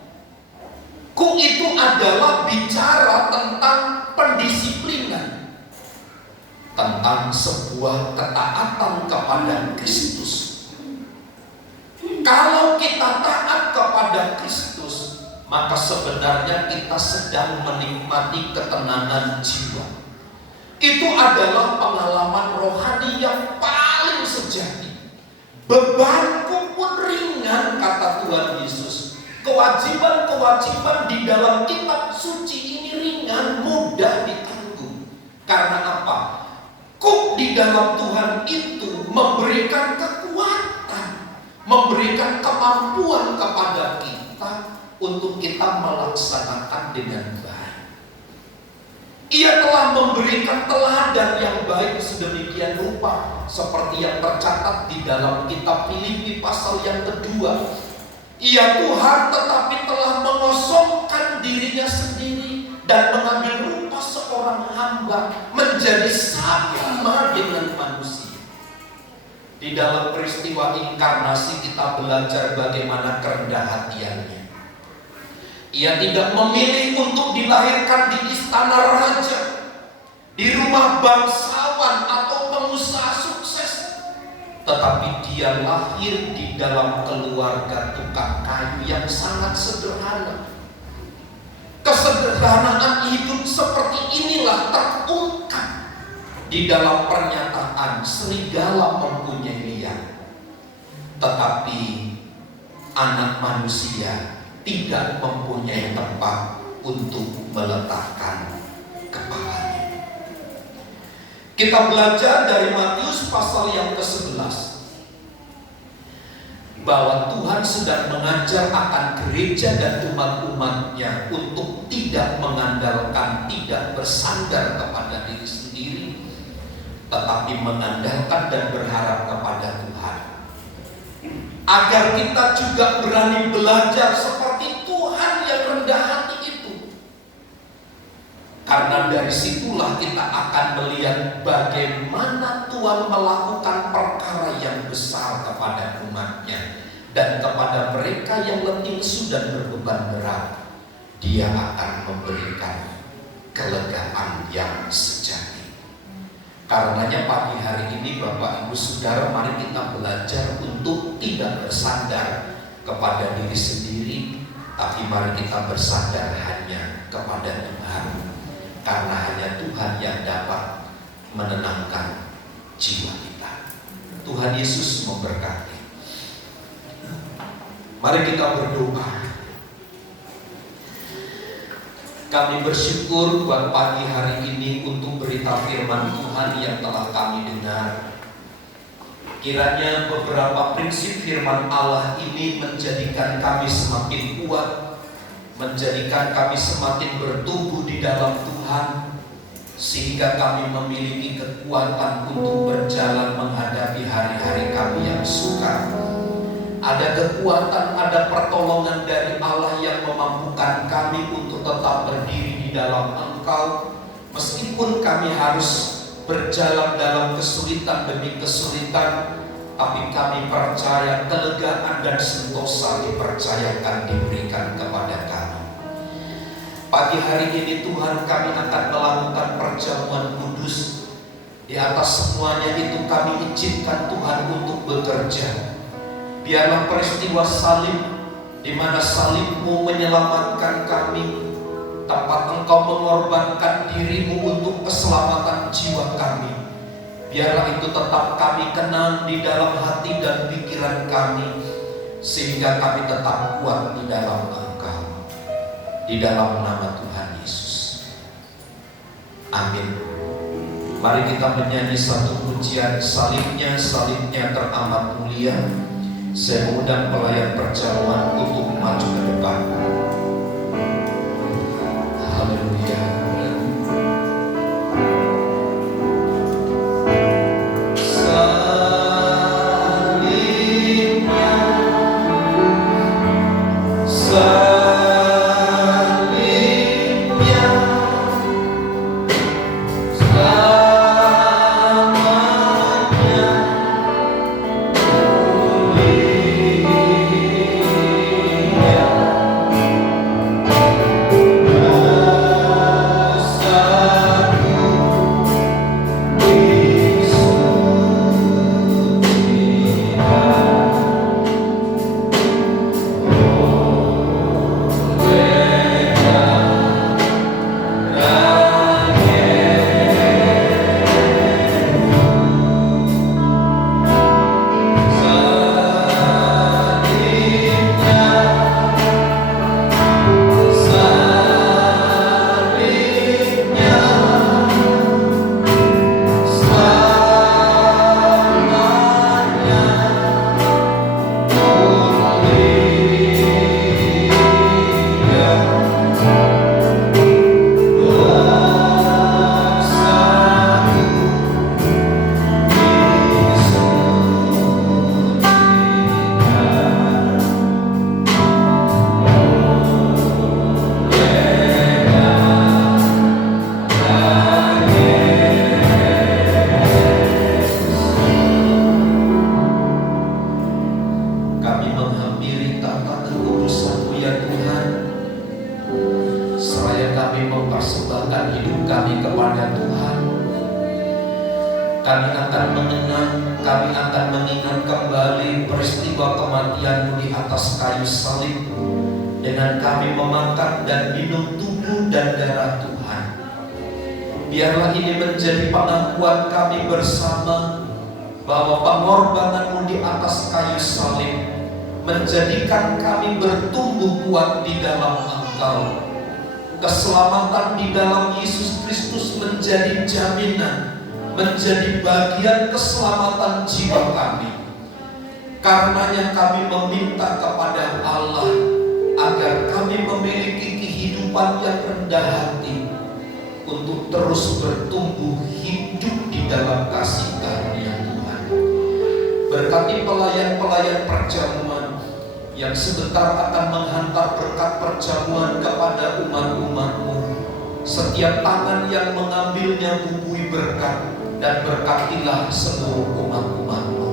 Kuk itu adalah bicara tentang pendisiplinan, tentang sebuah ketaatan kepada Kristus. Kalau kita taat kepada Kristus, maka sebenarnya kita sedang menikmati ketenangan jiwa. Itu adalah pengalaman rohani yang paling sejati. Bebanku pun ringan, kata Tuhan Yesus. Kewajiban-kewajiban di dalam kitab suci ini ringan, mudah ditanggung. Karena apa? Kuk di dalam Tuhan itu memberikan kekuatan, memberikan kemampuan kepada kita untuk kita melaksanakan dengan baik. Ia telah memberikan teladan yang baik sedemikian rupa, seperti yang tercatat di dalam kitab Filipi pasal yang kedua. Ia Tuhan tetapi telah mengosongkan dirinya sendiri dan mengambil rupa seorang hamba, menjadi sama dengan manusia. Di dalam peristiwa inkarnasi kita belajar bagaimana kerendah hatiannya. Ia tidak memilih untuk dilahirkan di istana raja, di rumah bangsawan atau pengusaha sukses, tetapi dia lahir di dalam keluarga tukang kayu yang sangat sederhana. Kesederhanaan hidup seperti inilah terungkap di dalam pernyataan serigala mempunyai liang, tetapi anak manusia tidak mempunyai tempat untuk meletakkan kepalanya. Kita belajar dari Matius pasal yang ke-11 bahwa Tuhan sedang mengajar akan gereja dan umat-umatnya untuk tidak mengandalkan, tidak bersandar kepada diri sendiri, tetapi mengandalkan dan berharap kepada Tuhan. Agar kita juga berani belajar seperti Tuhan yang rendah hati itu. Karena dari situlah kita akan melihat bagaimana Tuhan melakukan perkara yang besar kepada umatnya. Dan kepada mereka yang letih lesu dan berbeban berat, Dia akan memberikan kelegaan yang sejati. Karenanya pagi hari ini Bapak Ibu Saudara, mari kita belajar untuk tidak bersandar kepada diri sendiri, tapi mari kita bersandar hanya kepada Tuhan. Karena hanya Tuhan yang dapat menenangkan jiwa kita. Tuhan Yesus memberkati. Mari kita berdoa. Kami bersyukur buat pagi hari ini untuk berita firman Tuhan yang telah kami dengar. Kiranya beberapa prinsip firman Allah ini menjadikan kami semakin kuat, menjadikan kami semakin bertumbuh di dalam Tuhan, sehingga kami memiliki kekuatan untuk berjalan menghadapi hari-hari kami yang sukar. Ada kekuatan, ada pertolongan dari Allah yang memampukan kami untuk tetap berdiri di dalam Engkau, meskipun kami harus berjalan dalam kesulitan demi kesulitan, tapi kami percaya kelegaan dan sentosa dipercayakan, diberikan kepada kami. Pagi hari ini Tuhan, kami akan melakukan perjamuan kudus. Di atas semuanya itu kami izinkan Tuhan untuk bekerja. Biarlah peristiwa salib, di mana salib-Mu menyelamatkan kami, tempat Engkau mengorbankan diri-Mu untuk keselamatan jiwa kami. Biarlah itu tetap kami kenang di dalam hati dan pikiran kami, sehingga kami tetap kuat di dalam Engkau. Di dalam nama Tuhan Yesus. Amin. Mari kita menyanyi satu pujian, salibnya teramat mulia. Saya mengundang pelayan perjamuan untuk maju ke depan. Haleluya. mempersembahkan hidup kami kepada Tuhan. Kami akan mengenang, kami akan mengingat kembali peristiwa kematian-Mu di atas kayu salib, dengan kami memakan dan minum tubuh dan darah Tuhan. Biarlah ini menjadi pengakuan kami bersama bahwa pengorbanan-Mu di atas kayu salib menjadikan kami bertumbuh kuat di dalam Engkau. Keselamatan di dalam Yesus Kristus menjadi jaminan, menjadi bagian keselamatan jiwa kami. Karenanya kami meminta kepada Allah agar kami memiliki kehidupan yang rendah hati untuk terus bertumbuh hidup di dalam kasih karunia Tuhan. Berkati pelayan-pelayan perjamuan yang sebentar akan menghantar berkat perjamuan kepada umat-umat-Mu. Setiap tangan yang mengambilnya bubuhi berkat, dan berkatilah seluruh umat-umat-Mu.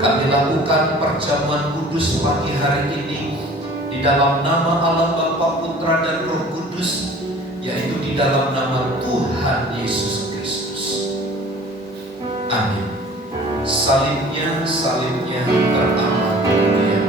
Kami lakukan perjamuan kudus pagi hari ini di dalam nama Allah Bapa, Putra, dan Roh Kudus, yaitu di dalam nama Tuhan Yesus Kristus. Amin. Salibnya teramat mulia.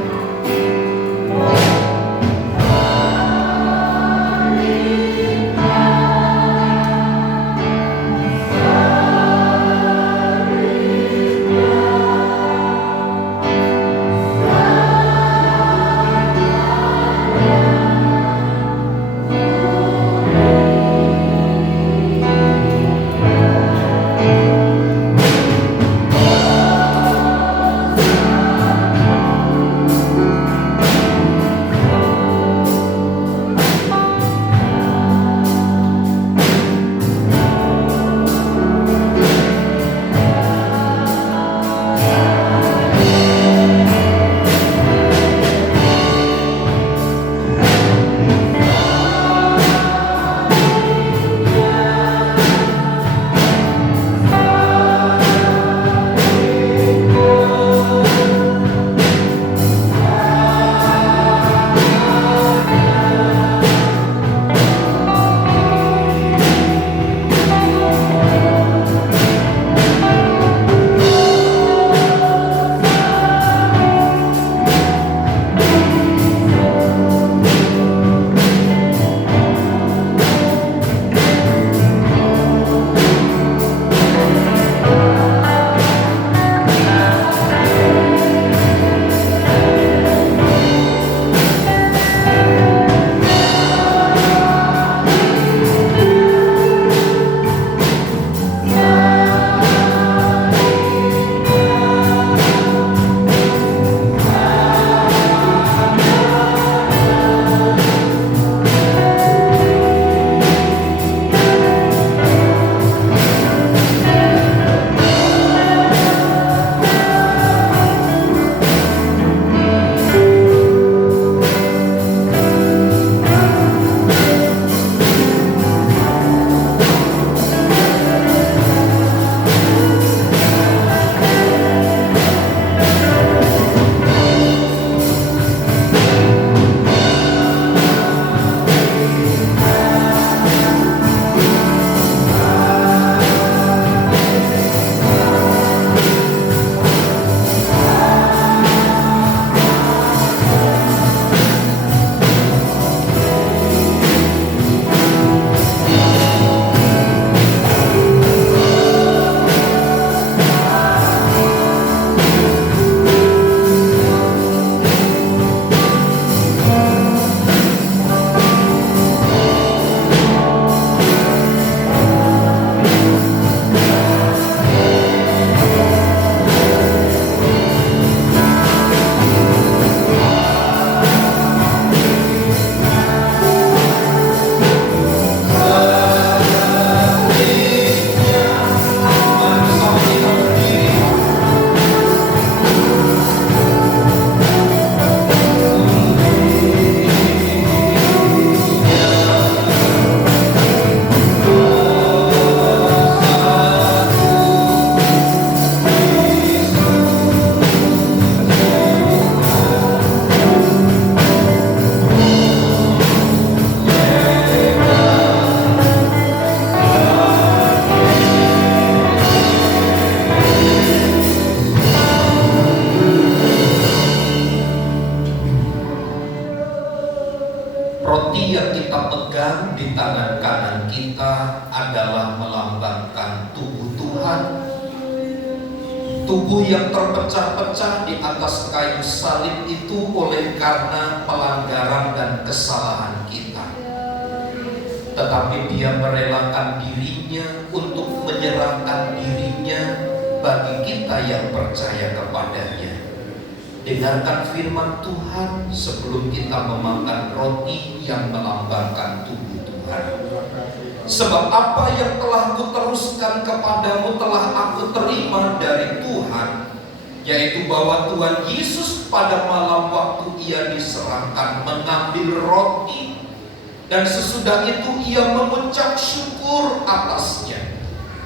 Roti yang kita pegang di tangan kanan kita adalah melambangkan tubuh Tuhan, tubuh yang terpecah-pecah di atas kayu salib itu oleh karena pelanggaran dan kesalahan kita. Tetapi Dia merelakan dirinya untuk menyerahkan dirinya bagi kita yang percaya kepadanya. Dengarkan firman Tuhan sebelum kita memakan roti yang melambangkan tubuh Tuhan. Sebab apa yang telah kuteruskan kepadamu telah aku terima dari Tuhan, yaitu bahwa Tuhan Yesus pada malam waktu Ia diserahkan mengambil roti, dan sesudah itu Ia mengucap syukur atasnya.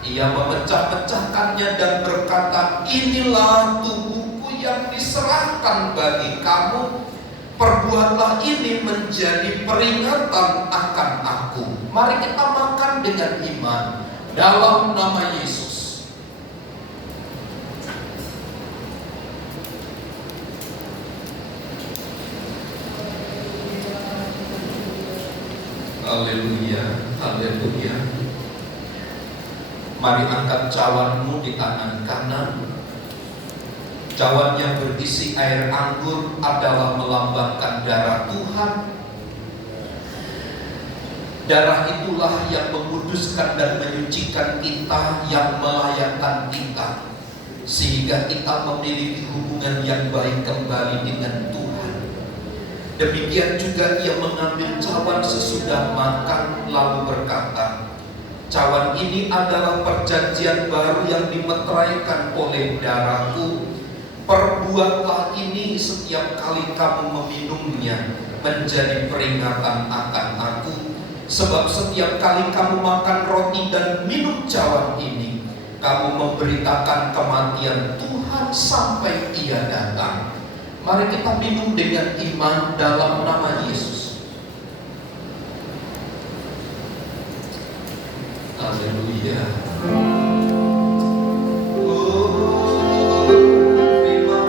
Ia memecah-pecahkannya dan berkata, "Inilah tubuhku yang diserahkan bagi kamu. Perbuatlah ini menjadi peringatan akan aku." Mari kita makan dengan iman dalam nama Yesus. Haleluya, haleluya. Mari angkat cawanmu di tangan kanan. Cawan yang berisi air anggur adalah melambangkan darah Tuhan. Darah itulah yang menguduskan dan menyucikan kita, yang melayakkan kita, sehingga kita memiliki hubungan yang baik kembali dengan Tuhan. Demikian juga Ia mengambil cawan sesudah makan lalu berkata, "Cawan ini adalah perjanjian baru yang dimeteraikan oleh darahku. Perbuatlah ini setiap kali kamu meminumnya menjadi peringatan akan aku. Sebab setiap kali kamu makan roti dan minum cawan ini, kamu memberitakan kematian Tuhan sampai Ia datang." Mari kita minum dengan iman dalam nama Yesus. Haleluya. Terima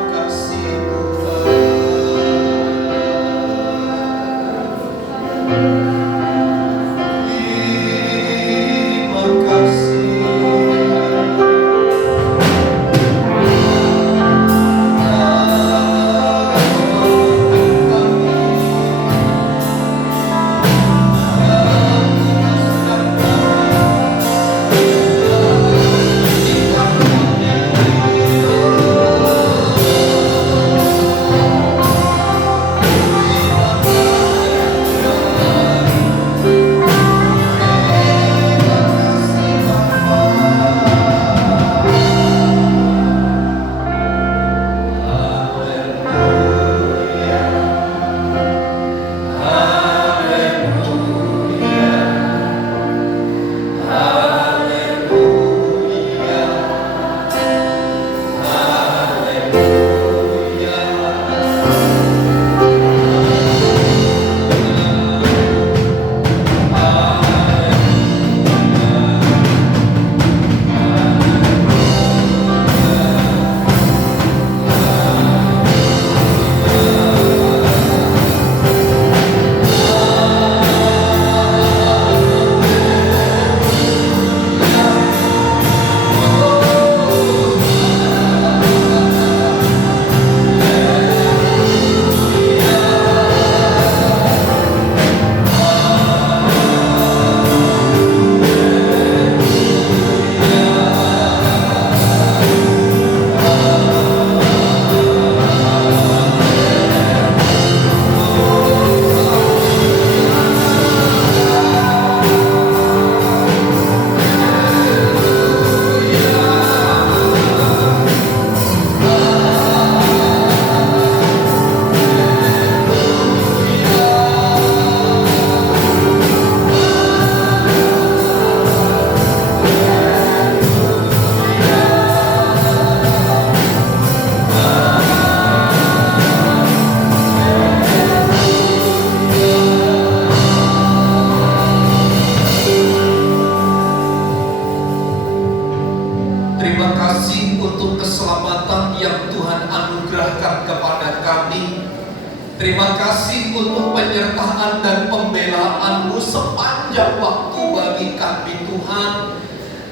untuk penyertaan dan pembelaan-Mu sepanjang waktu bagi kami Tuhan.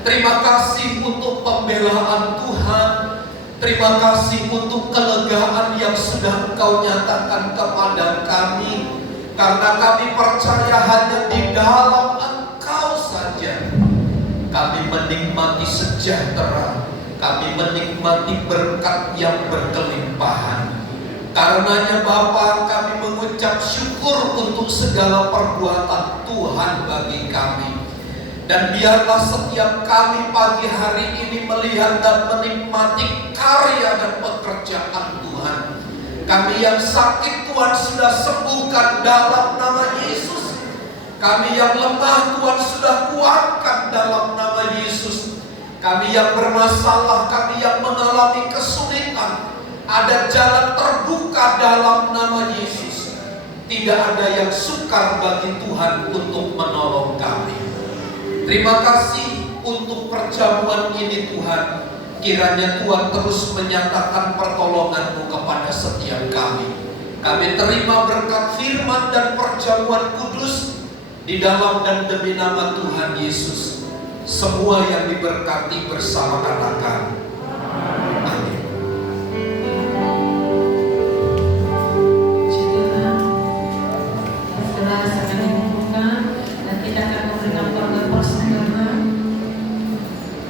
Terima kasih untuk pembelaan Tuhan. Terima kasih untuk kelegaan yang sudah Engkau nyatakan kepada kami. Karena kami percaya hanya di dalam Engkau saja kami menikmati sejahtera, kami menikmati berkat yang berkelimpahan. Karenanya Bapa, kami mengucap syukur untuk segala perbuatan Tuhan bagi kami. Dan biarlah setiap kami pagi hari ini melihat dan menikmati karya dan pekerjaan Tuhan. Kami yang sakit Tuhan sudah sembuhkan dalam nama Yesus. Kami yang lemah Tuhan sudah kuatkan dalam nama Yesus. Kami yang bermasalah, kami yang mengalami kesulitan, ada jalan terbuka dalam nama Yesus. Tidak ada yang sukar bagi Tuhan untuk menolong kami. Terima kasih untuk perjamuan ini Tuhan. Kiranya Tuhan terus menyatakan pertolongan-Mu kepada setiap kami. Kami terima berkat firman dan perjamuan kudus di dalam dan demi nama Tuhan Yesus. Semua yang diberkati bersama katakan amin. Setelah akan dibuka dan kita akan memberikan korban persembahan.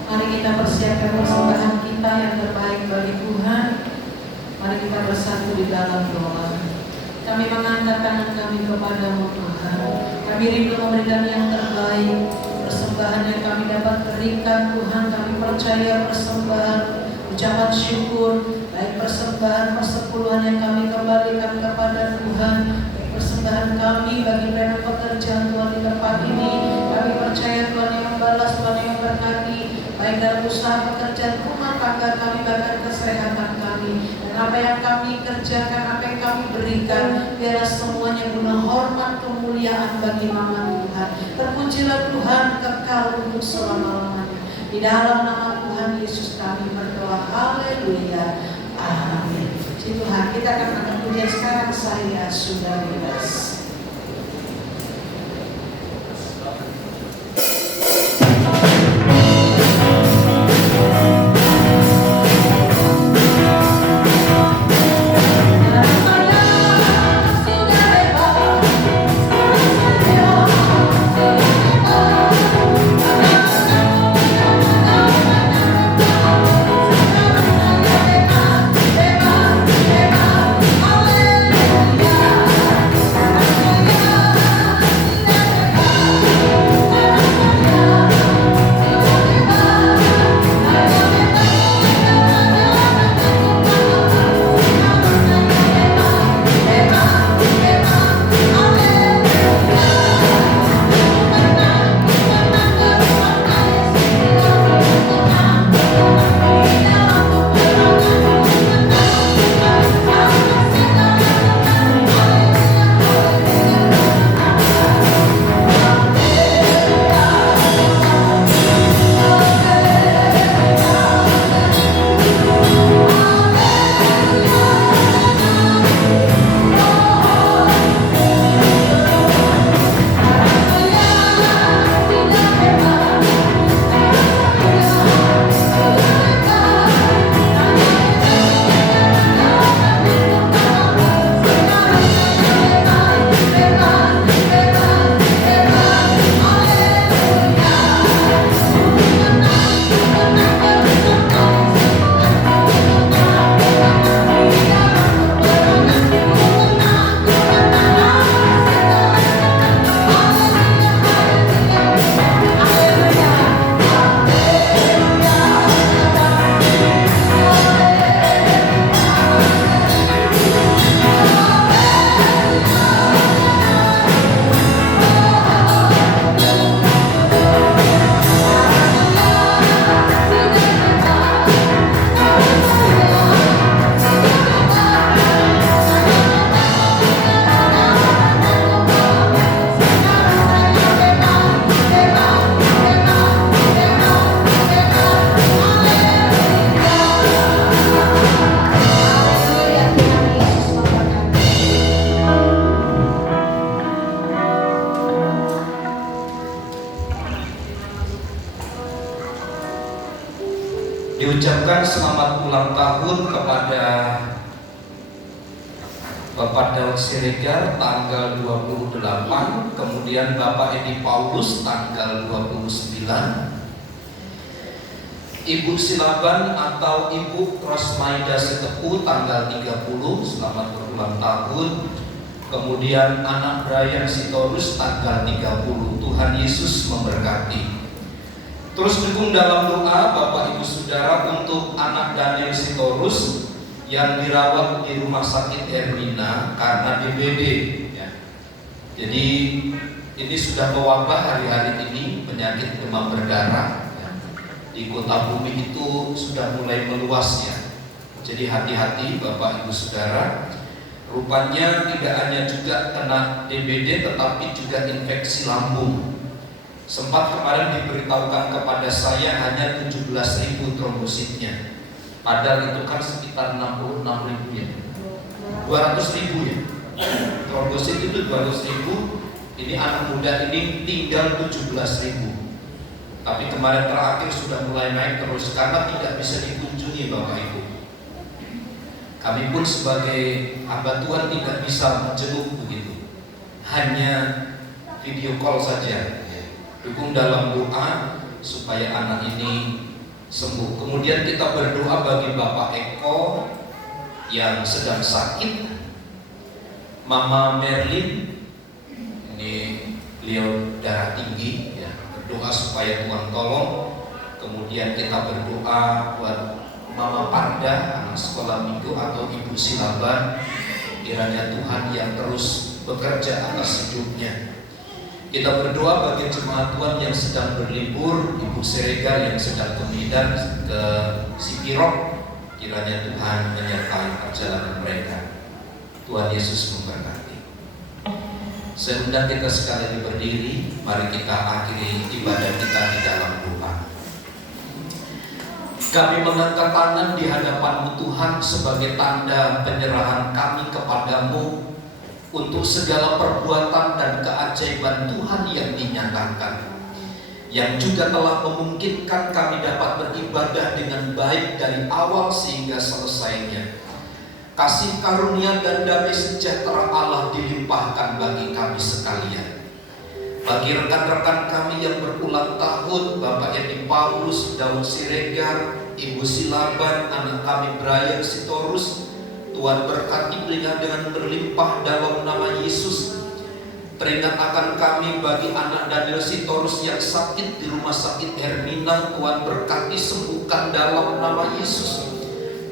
Mari kita persiapkan persembahan kita yang terbaik bagi Tuhan. Mari kita bersatu di dalam doa. Kami mengangkat kami kepada-Mu Tuhan. Kami rindu memberikan yang terbaik, persembahan yang kami dapat berikan Tuhan. Kami percaya persembahan, ucapan syukur, baik persembahan persepuluhan yang kami kembalikan kepada Tuhan, baik persembahan kami bagi pelayanan pekerjaan Tuhan di tempat ini. Kami percaya Tuhan yang membalas, Tuhan yang memberkati, baik dalam usaha pekerjaan rumah tangga kami, bahkan kesehatan kami. Dan apa yang kami kerjakan, apa yang kami berikan, biarlah semuanya guna hormat kemuliaan bagi nama Tuhan. Terpujilah Tuhan kekal untuk selama-lamanya. Di dalam nama Tuhan Yesus kami berdoa. Haleluya. Amin. Puji Tuhan, kita akan angkat pujian sekarang. Saya sudah bebas. Hallelujah. Diucapkan selamat ulang tahun kepada Bapak Daud Siregar tanggal 28, kemudian Bapak Edi Paulus tanggal 29, Ibu Silaban atau Ibu Rosmaida Setepu tanggal 30, selamat berulang tahun. Kemudian anak Brian Sitorus tanggal 30. Tuhan Yesus memberkati. Terus dukung dalam doa Bapak Ibu Saudara untuk anak Daniel Sitorus yang dirawat di Rumah Sakit Hermina karena DBD ya. Jadi ini sudah mewabah hari-hari ini, penyakit demam berdarah ya. Di kota Bumi itu sudah mulai meluas ya. Jadi hati-hati Bapak Ibu Saudara. Rupanya tidak hanya juga kena DBD tetapi juga infeksi lambung. Sempat kemarin diberitahukan kepada saya hanya 17.000 trombositnya. Padahal itu kan sekitar 66.000 ya, 200.000 ya. Trombosit itu 200.000. Ini anak muda ini tinggal 17.000. Tapi kemarin terakhir sudah mulai naik terus karena tidak bisa dikunjungi Bapak Ibu. Kami pun sebagai hamba Tuhan tidak bisa menjenguk begitu, hanya video call saja. Dukung dalam doa supaya anak ini sembuh. Kemudian kita berdoa bagi Bapak Eko yang sedang sakit, Mama Merlin, ini beliau darah tinggi ya. Berdoa supaya Tuhan tolong. Kemudian kita berdoa buat Mama Parda, anak sekolah minggu atau Ibu Silaban, kiranya Tuhan yang terus bekerja atas hidupnya. Kita berdoa bagi jemaat Tuhan yang sedang berlibur, Ibu Siregar yang sedang ke Medan, ke Sipirok, kiranya Tuhan menyertai perjalanan mereka. Tuhan Yesus memberkati. Saya undang kita sekali lagi berdiri, mari kita akhiri ibadah kita di dalam doa. Kami mengangkat tangan di hadapan-Mu Tuhan sebagai tanda penyerahan kami kepadamu untuk segala perbuatan dan keajaiban Tuhan yang dinyatakan, yang juga telah memungkinkan kami dapat beribadah dengan baik dari awal sehingga selesainya. Kasih karunia dan damai sejahtera Allah dilimpahkan bagi kami sekalian. Bagi rekan-rekan kami yang berulang tahun, Bapak Edi Paulus, Daud Siregar, Ibu Silaban, anak kami Brian Sitorus, Tuhan berkati mereka dengan berlimpah dalam nama Yesus. Teringat akan kami bagi anak Daniel Sitorus yang sakit di Rumah Sakit Hermina, Tuhan berkati sembuhkan dalam nama Yesus.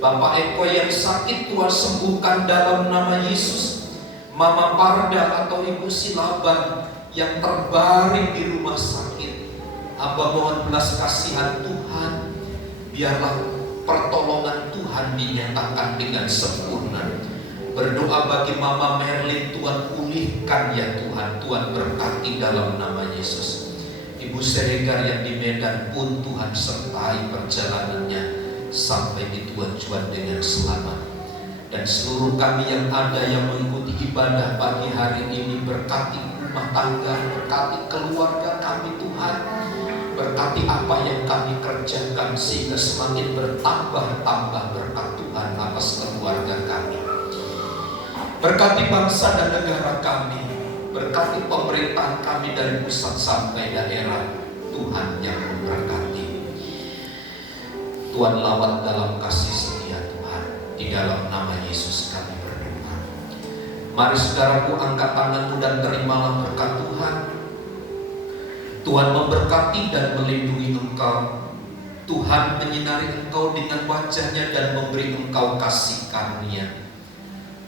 Bapak Eko yang sakit, Tuhan sembuhkan dalam nama Yesus. Mama Parda atau Ibu Silaban yang terbaring di rumah sakit, Abah mohon belas kasihan Tuhan, biarlah pertolongan Tuhan dinyatakan dengan sempurna. Berdoa bagi Mama Merlin, Tuhan pulihkan ya Tuhan, Tuhan berkati dalam nama Yesus. Ibu Siregar yang di Medan pun Tuhan sertai perjalanannya sampai di tujuan dengan selamat. Dan seluruh kami yang ada yang mengikuti ibadah pagi hari ini, berkati rumah tangga, berkati keluarga kami Tuhan. Berkati apa yang kami kerjakan sehingga semakin bertambah-tambah berkat Tuhan atas keluarga kami. Berkati bangsa dan negara kami, berkati pemerintahan kami dari pusat sampai daerah. Tuhan yang memberkati. Tuhan lawat dalam kasih setia Tuhan. Di dalam nama Yesus kami berdoa. Mari saudaraku, angkat tanganmu dan terimalah berkat Tuhan. Tuhan memberkati dan melindungi engkau. Tuhan menyinari engkau dengan wajahnya dan memberi engkau kasih karunia.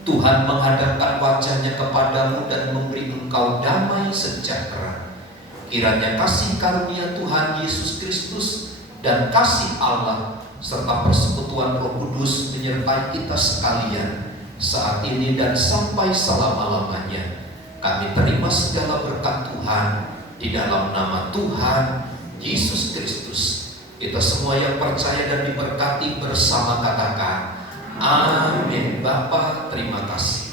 Tuhan menghadapkan wajahnya kepadamu dan memberi engkau damai sejahtera. Kiranya kasih karunia Tuhan Yesus Kristus dan kasih Allah serta persekutuan Roh Kudus menyertai kita sekalian saat ini dan sampai selama-lamanya. Kami terima segala berkat Tuhan di dalam nama Tuhan Yesus Kristus. Kita semua yang percaya dan diberkati bersama katakan amin. Bapa, terima kasih.